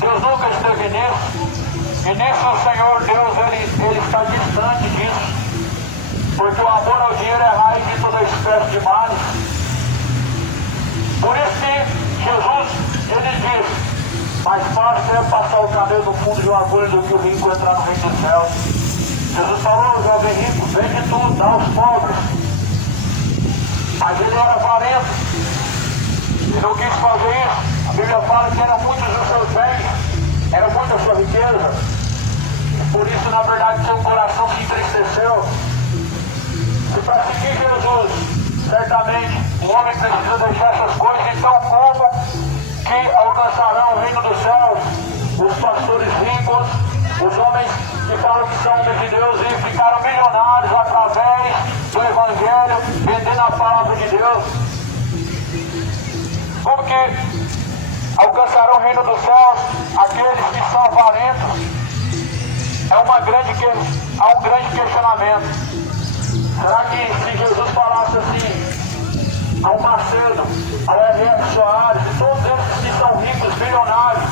Deus nunca esteve nisso, e nisso o Senhor Deus, ele está distante disso, porque o amor ao dinheiro é raiz de toda espécie de males. Por isso que Jesus, ele diz, mais fácil é passar o camelo no fundo de uma agulha do que o rico entrar no reino do céu. Jesus falou, jovem rico, vende tudo, dá aos pobres. Mas ele era avarento, ele não quis fazer isso. A Bíblia fala que eram muitos os seus bens, era muita a sua riqueza. E por isso, na verdade, seu coração se entristeceu. E para seguir Jesus, certamente, o homem precisa deixar essas coisas, então como que alcançarão o reino dos céus? Os pastores ricos, os homens que falam que são homens de Deus e ficaram milionários através do Evangelho, vendendo a palavra de Deus. Como que alcançarão o reino dos céus aqueles que são avarentos? Há um grande questionamento. Será que se Jesus falasse assim, ao Macedo, ao Henrique Soares, e todos esses que são ricos, bilionários,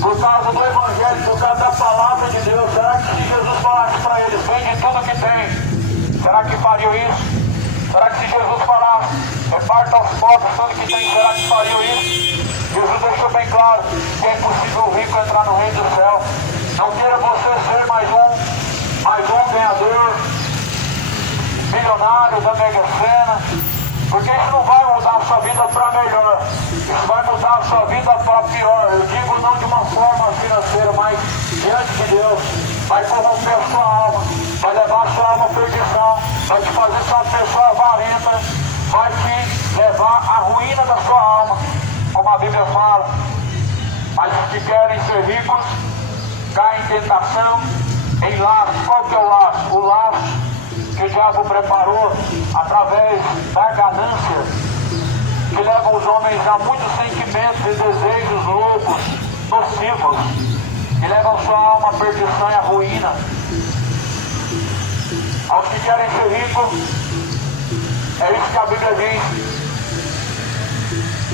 por causa do Evangelho, por causa da palavra de Deus, será que se Jesus falasse para eles, vende tudo que tem, será que fariam isso? Será que se Jesus falasse, reparta aos pobres tudo que tem, será que fariam isso? Jesus deixou bem claro que é impossível o rico entrar no reino do céu. Não queira você ser mais um ganhador, milionário da Mega Sena, porque isso não vai mudar a sua vida para melhor, isso vai mudar a sua vida para pior. Eu digo não de uma forma financeira, mas diante de Deus, vai corromper a sua alma, vai levar a sua alma à perdição, vai te fazer ser uma pessoa avarenta, vai te levar à ruína da sua alma, como a Bíblia fala. Mas os que querem ser ricos caem em tentação, em laço. Qual que é o laço? O laço que o diabo preparou através da ganância, que leva os homens a muitos sentimentos e desejos loucos, nocivos, que levam sua alma à perdição e à ruína. Aos que querem ser ricos, é isso que a Bíblia diz,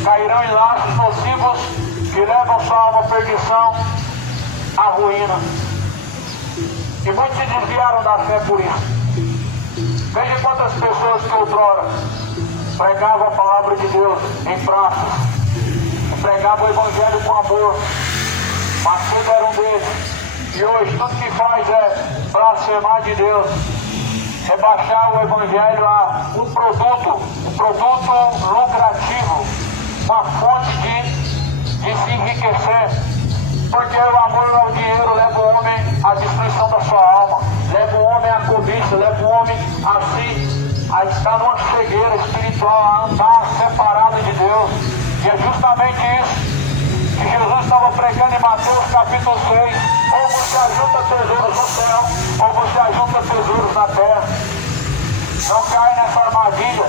cairão em laços nocivos que levam sua alma à perdição, à ruína. E muitos se desviaram da fé por isso. Veja quantas pessoas que outrora pregavam a palavra de Deus em praças, pregavam o Evangelho com amor. Macedo era um deles. E hoje tudo que faz é blasfemar de Deus, rebaixar o Evangelho a um produto lucrativo, uma fonte de se enriquecer. Porque o amor ao dinheiro leva o homem à destruição da sua alma, leva o homem à cobiça, leva o homem a estar numa cegueira espiritual, a andar separado de Deus. E é justamente isso que Jesus estava pregando em Mateus capítulo 6. Ou você ajunta tesouros no céu, ou você ajunta tesouros na terra. Não cai nessa armadilha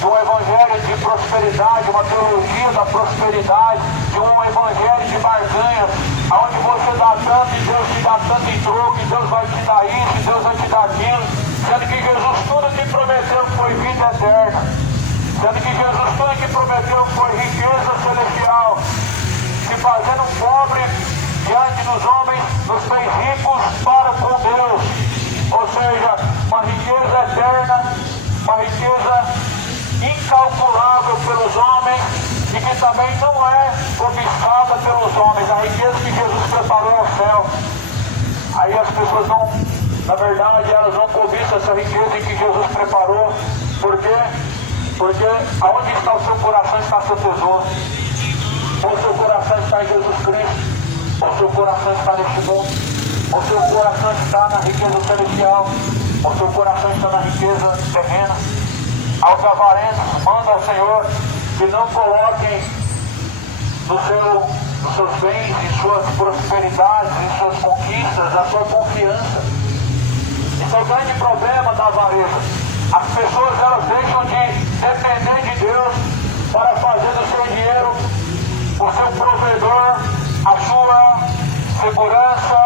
de um evangelho de prosperidade, uma teologia da prosperidade, de um evangelho de barganhas, onde você dá tanto e Deus te dá tanto em troco, e Deus vai te dar isso, e Deus vai te dar aquilo, sendo que Jesus tudo que prometeu foi vida eterna, sendo que Jesus tudo que prometeu foi riqueza celestial, se fazendo pobre diante dos homens, nos fez ricos para com Deus, ou seja, uma riqueza eterna, uma riqueza incalculável pelos homens e que também não é cobiçada pelos homens, a riqueza que Jesus preparou ao céu. Aí as pessoas não, na verdade, elas não cobiçam essa riqueza que Jesus preparou. Por quê? Porque aonde está o seu coração está seu tesouro. Ou seu coração está em Jesus Cristo, ou seu coração está neste mundo, ou seu coração está na riqueza celestial. o seu coração está na riqueza terrena. Aos avarentos, manda ao Senhor que não coloquem nos seus bens, em suas prosperidades, em suas conquistas, a sua confiança. Esse é o grande problema da avareza. As pessoas elas deixam de depender de Deus para fazer do seu dinheiro o seu provedor, a sua segurança,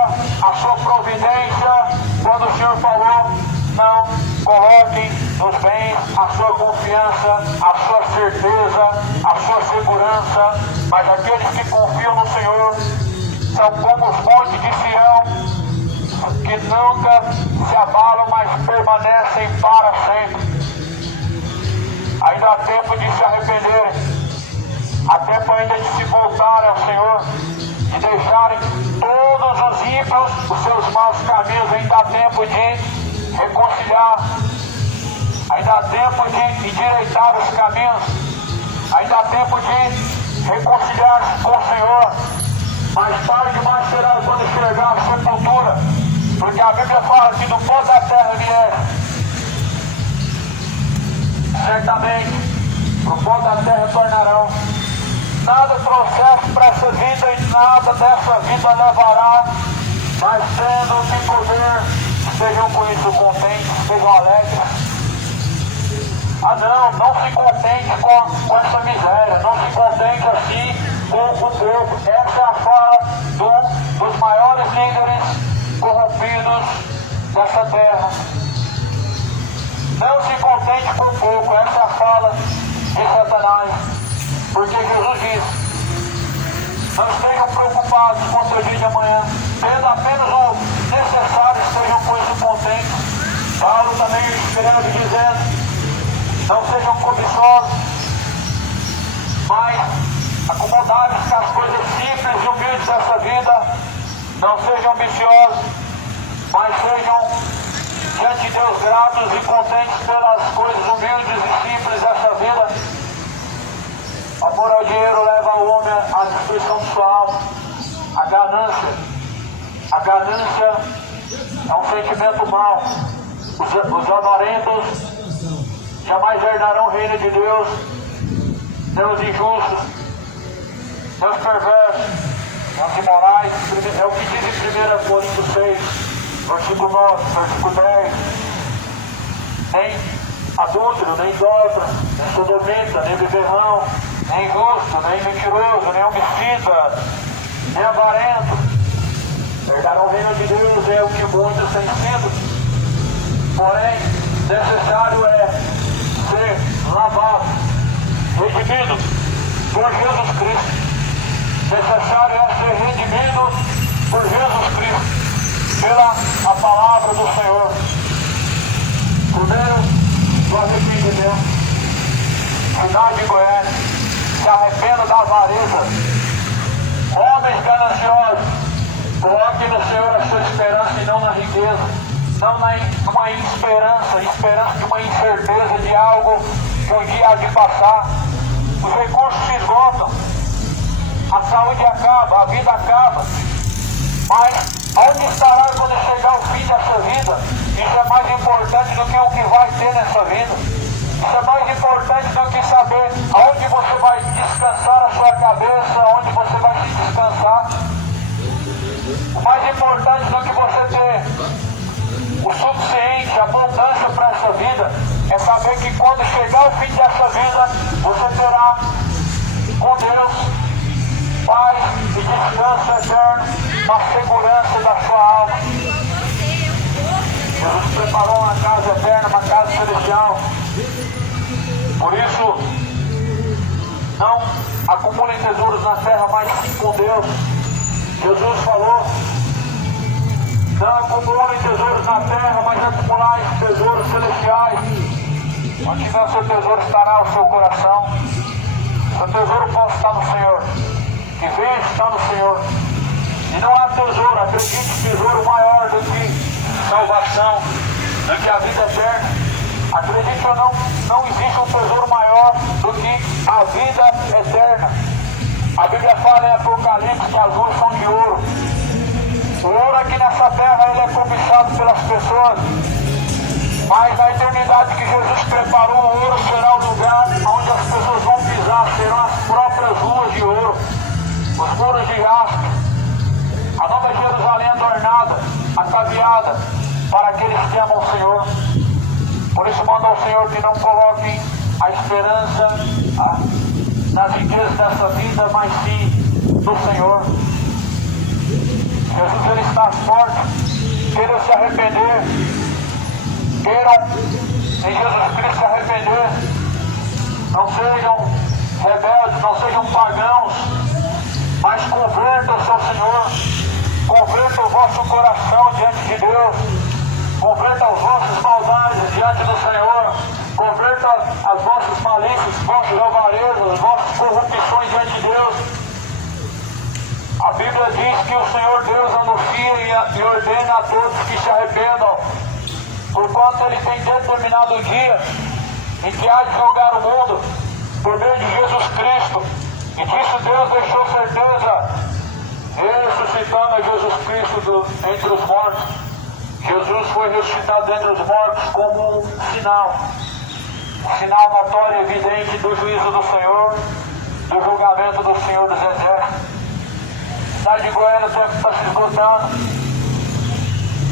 a sua providência. Quando o Senhor falou, não coloquem nos bens a sua confiança, a sua certeza, a sua segurança, mas aqueles que confiam no Senhor são como os montes de Sião, que nunca se abalam, mas permanecem para sempre. Ainda há tempo de se arrependerem, há tempo ainda de se voltarem ao Senhor, de deixarem todos os ímpios os seus maus caminhos. Ainda há tempo de reconciliar, ainda há tempo de endireitar os caminhos, ainda há tempo de reconciliar-se com o Senhor. Mais tarde, mais será quando chegar a sepultura, porque a Bíblia fala que do pó da terra vier. Certamente, pro pó da terra tornarão. Nada trouxeste para essa vida e nada dessa vida levará, mas tendo o que poder, estejam com isso contentes, estejam alegres. Não se contente com essa miséria, não se contente assim com o povo. Essa é a fala dos maiores líderes corrompidos dessa terra. Não se contente com o pouco, essa é a fala de Satanás. Porque Jesus diz, não estejam preocupados quanto ao dia de amanhã, tendo apenas o necessário, estejam com isso contentes. Paulo também escreve dizendo, não sejam cobiçosos, mas acomodados com as coisas simples e humildes dessa vida. Não sejam ambiciosos, mas sejam diante de Deus gratos e contentes pelas coisas humildes e simples dessa vida. O amor ao dinheiro leva o homem à destruição de sua alma. A ganância é um sentimento mau. Os avarentos jamais herdarão o reino de Deus. Deus injustos, Deus perversos, Deus imorais. É o que diz em 1 Coríntios 6, versículo 9, versículo 10. Nem adúltero, nem idólatra, nem sodomita, nem beberrão, nem injusto, nem mentiroso, nem homicida, nem avarento herdarão o reino de Deus. É o que muitos têm sido. Porém, necessário é ser lavado, redimido por Jesus Cristo. Necessário é ser redimido por Jesus Cristo, pela a palavra do Senhor. Primeiro, do arrependimento. Cidade de Goiânia, se arrependa da avareza. Homens gananciosos, coloquem no Senhor a sua esperança e não na riqueza. Não numa esperança de uma incerteza de algo que um dia há de passar. Os recursos se esgotam, a saúde acaba, a vida acaba. Mas onde estará quando chegar o fim dessa vida? Isso é mais importante do que o que vai ter nessa vida. Isso é mais importante do que saber aonde você vai descansar a sua cabeça, onde você vai se descansar. O mais importante do que você ter o suficiente, a abundância para essa vida, é saber que quando chegar o fim dessa vida, você terá com Deus paz e descanso eterno na segurança da sua alma. Jesus preparou uma casa eterna, uma casa celestial. Por isso, não acumulem tesouros na terra, mas sim com Deus. Jesus falou, não acumulem tesouros na terra, mas acumulai tesouros celestiais. Onde tiver o seu tesouro estará o seu coração. Seu tesouro pode estar no Senhor. Que vem está no Senhor. E não há tesouro, acredite, tesouro maior do que salvação, do que a vida eterna. Acredite ou não existe um tesouro maior do que a vida eterna. A Bíblia fala em Apocalipse que as ruas são de ouro. O ouro aqui nessa terra ele é cobiçado pelas pessoas. Mas na eternidade que Jesus preparou, o ouro será o lugar onde as pessoas vão pisar, serão as próprias ruas de ouro, os muros de jaspe, a nova Jerusalém adornada, ataviada, para aqueles que amam o Senhor. Por isso manda ao Senhor que não coloquem a esperança nas riquezas dessa vida, mas sim no Senhor. Jesus, ele está forte. Queiram se arrepender, queiram em Jesus Cristo se arrepender. Não sejam rebeldes, não sejam pagãos, mas convertam-se ao Senhor. Converta o vosso coração diante de Deus. Converta as vossas maldades diante do Senhor. Converta as vossas malícias, vossas avarezas, vossas corrupções diante de Deus. A Bíblia diz que o Senhor Deus anuncia e ordena a todos que se arrependam, porquanto Ele tem determinado o dia em que há de julgar o mundo por meio de Jesus Cristo. E disso Deus deixou certeza, ressuscitando a Jesus Cristo entre os mortos. Jesus foi ressuscitado dentre os mortos como um sinal notório e evidente do juízo do Senhor, do julgamento do Senhor dos Exércitos. Cidade de Goiânia, o tempo está se esgotando.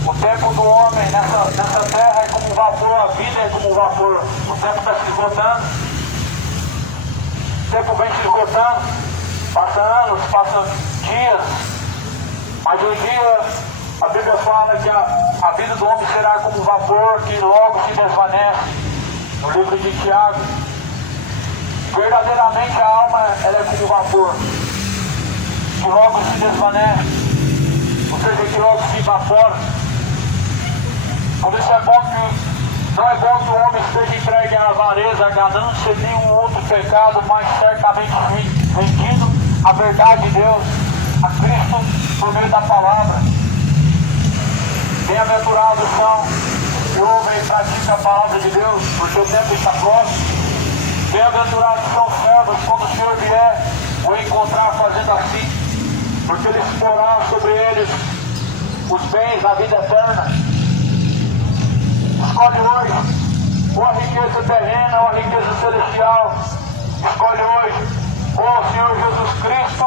O tempo do homem nessa terra é como vapor, a vida é como vapor. O tempo está se esgotando. O tempo vem se esgotando. Passa anos, passa dias. Mas um dia a Bíblia fala que a vida do homem será como vapor que logo se desvanece. No livro de Tiago, verdadeiramente a alma ela é como vapor, que logo se desvanece, ou seja, que logo se evapora. Por isso não é bom que o homem esteja entregue à avareza, à ganância e nenhum outro pecado, mas certamente rendido à verdade de Deus, a Cristo por meio da palavra. Bem-aventurados são que ouvem e praticam a palavra de Deus, porque o tempo está próximo. Bem-aventurados são os servos quando o Senhor vier o encontrar fazendo assim, porque Ele exporá sobre eles os bens da vida eterna. Escolhe hoje, ou a riqueza terrena, ou a riqueza celestial. Escolhe hoje, ou o Senhor Jesus Cristo,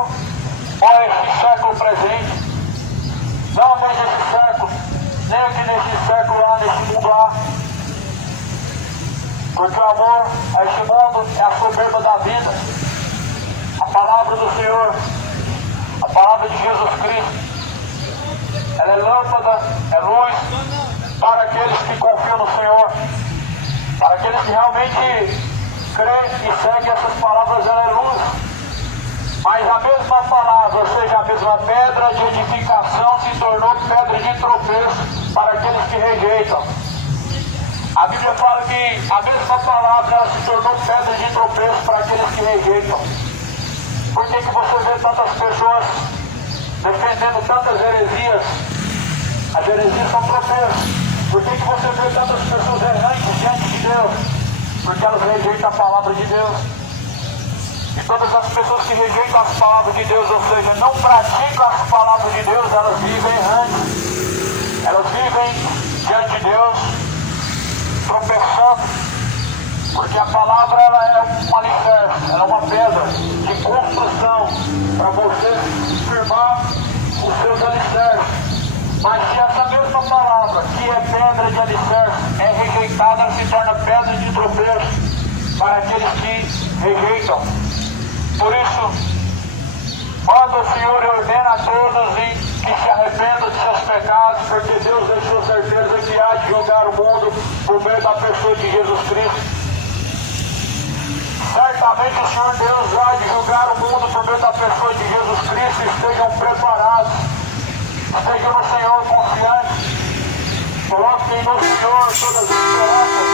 ou este século presente. Não mais esse século, nem aqui nesse século lá, nesse mundo lá. Porque o amor a este mundo é a soberba da vida. A palavra do Senhor, a palavra de Jesus Cristo, ela é lâmpada, é luz para aqueles que confiam no Senhor, para aqueles que realmente creem e seguem essas palavras, ela é luz. Mas a mesma palavra, ou seja, a mesma pedra de edificação se tornou pedra de tropeço para aqueles que rejeitam. A Bíblia fala que a mesma palavra ela se tornou pedra de tropeço para aqueles que rejeitam. Por que você vê tantas pessoas defendendo tantas heresias? As heresias são tropeços. Por que você vê tantas pessoas errantes diante de Deus? Porque elas rejeitam a palavra de Deus. E todas as pessoas que rejeitam as palavras de Deus, ou seja, não praticam as palavras de Deus, elas vivem errantes. Elas vivem diante de Deus, tropeçando. Porque a palavra ela é um alicerce, ela é uma pedra de construção para você firmar os seus alicerces. Mas se essa mesma palavra, que é pedra de alicerce, é rejeitada, ela se torna pedra de tropeço para aqueles que rejeitam. Por isso, manda o Senhor e ordena a todos que se arrependam de seus pecados, porque Deus deixou certeza que há de julgar o mundo por meio da pessoa de Jesus Cristo. Certamente o Senhor Deus há de julgar o mundo por meio da pessoa de Jesus Cristo. Estejam preparados, estejam no Senhor confiantes, coloquem no Senhor todas as esperanças,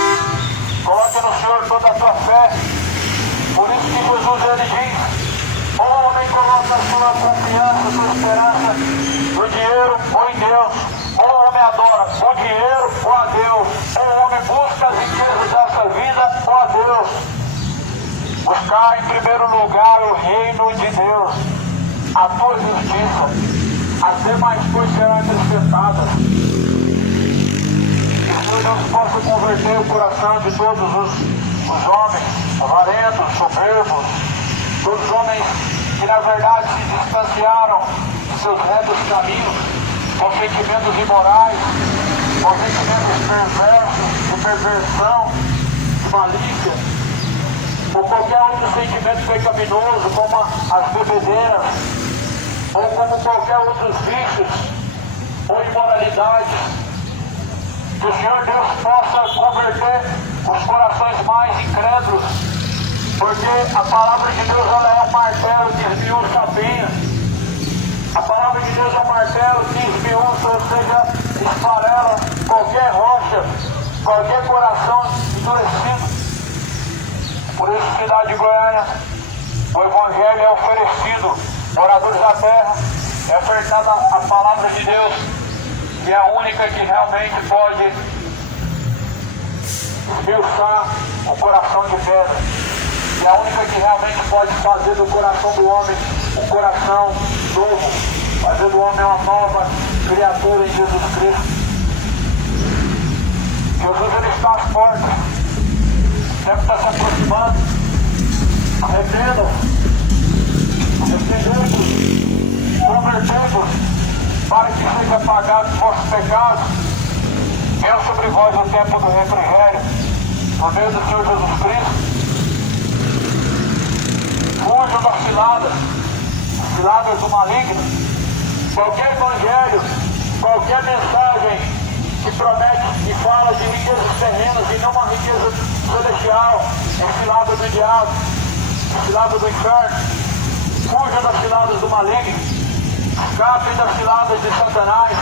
coloquem no Senhor toda a sua fé. Por isso que Jesus ele diz: o homem coloca a sua confiança, a sua esperança no dinheiro ou em Deus. O homem adora o dinheiro ou a Deus. O homem busca as riquezas dessa vida ou a Deus. Buscar em primeiro lugar o reino de Deus, a tua justiça, as demais coisas serão acrescentadas. Que o Senhor Deus possa converter o coração de todos os homens avarentos, soberbos, todos os homens que na verdade se distanciaram de seus retos caminhos, com sentimentos imorais, com sentimentos perversos, de perversão, de malícia, ou qualquer outro sentimento pecaminoso, como as bebedeiras, ou como qualquer outros vícios, ou imoralidades. Que o Senhor Deus possa converter os corações mais incrédulos, porque a palavra de Deus ela é um martelo que esmiuça a penha. A palavra de Deus é um martelo que esmiuça, ou seja, esfarela qualquer rocha, qualquer coração endurecido. Por isso, cidade de Goiânia, o Evangelho é oferecido, moradores da terra, é ofertada a palavra de Deus, que é a única que realmente pode esmiuçar o coração de pedra, que é a única que realmente pode fazer do coração do homem um coração novo, fazer do homem uma nova criatura em Jesus Cristo. Jesus ele está às portas, o tempo está se aproximando. Arrependam, convertendo, para que seja apagado os vossos pecados. Venha sobre vós o tempo do refrigério, por meio do Senhor Jesus Cristo. Fujam das ciladas do maligno. Qualquer evangelho, qualquer mensagem que promete e fala de riquezas terrenas e não uma riqueza celestial, é cilada do diabo, é cilada do inferno. Fujam das ciladas do maligno, escapem das ciladas de Satanás.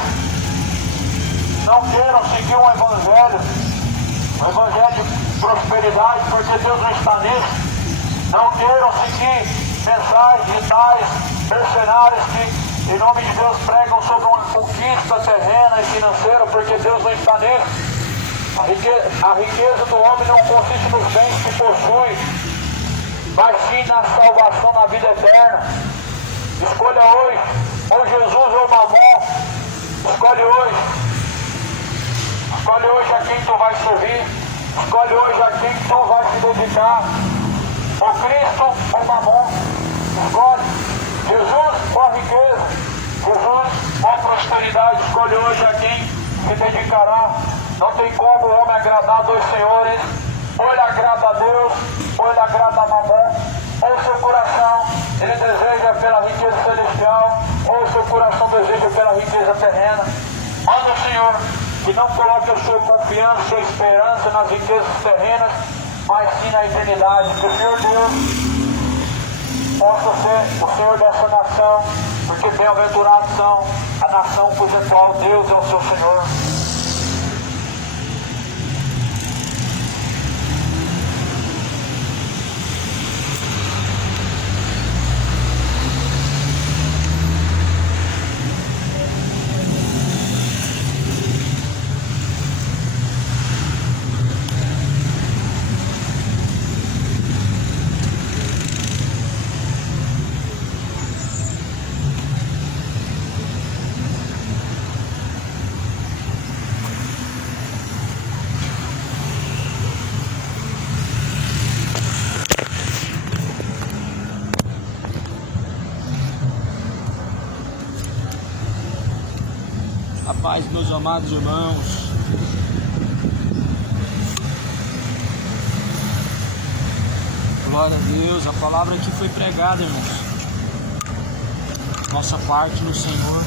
Não queiram seguir um evangelho de prosperidade, porque Deus não está nisso. Não queiram seguir mensagens de tais mercenários que, em nome de Deus, pregam sobre uma conquista terrena e financeira, porque Deus não está nisso. A riqueza do homem não consiste nos bens que possui, mas sim na salvação, na vida eterna. Escolha hoje, ou Jesus ou Mamon. Escolhe hoje. Escolhe hoje a quem tu vais servir. Escolhe hoje a quem tu vais se dedicar. Ou Cristo ou Mamon. Escolhe. Jesus ou a riqueza. Jesus ou a prosperidade. Escolhe hoje a quem se dedicará. Não tem como o homem agradar dois senhores. Ou ele agrada a Deus, ou ele agrada a Mamon. Ou o seu coração ele deseja pela riqueza celestial, ou o seu coração deseja pela riqueza terrena. Manda o Senhor que não coloque a sua confiança, sua esperança nas riquezas terrenas, mas sim na eternidade. Que o Senhor Deus possa ser o Senhor dessa nação, porque bem-aventurados são a nação cuja qual Deus é o seu Senhor. A paz, meus amados irmãos. Glória a Deus, a palavra que foi pregada, irmãos. Nossa parte no Senhor,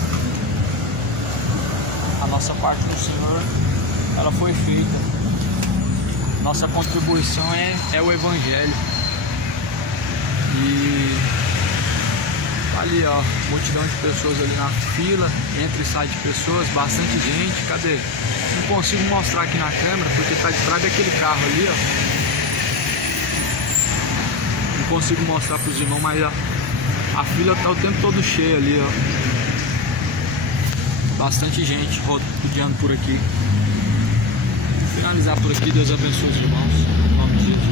a nossa parte no Senhor, ela foi feita. Nossa contribuição é o Evangelho. E ali, ó, multidão de pessoas ali na fila, entra e sai de pessoas, bastante gente. Cadê? Não consigo mostrar aqui na câmera porque tá de trás daquele carro ali, ó. Não consigo mostrar pros irmãos, mas a fila tá o tempo todo cheia ali, ó. Bastante gente rodeando por aqui. Vou finalizar por aqui, Deus abençoe os irmãos.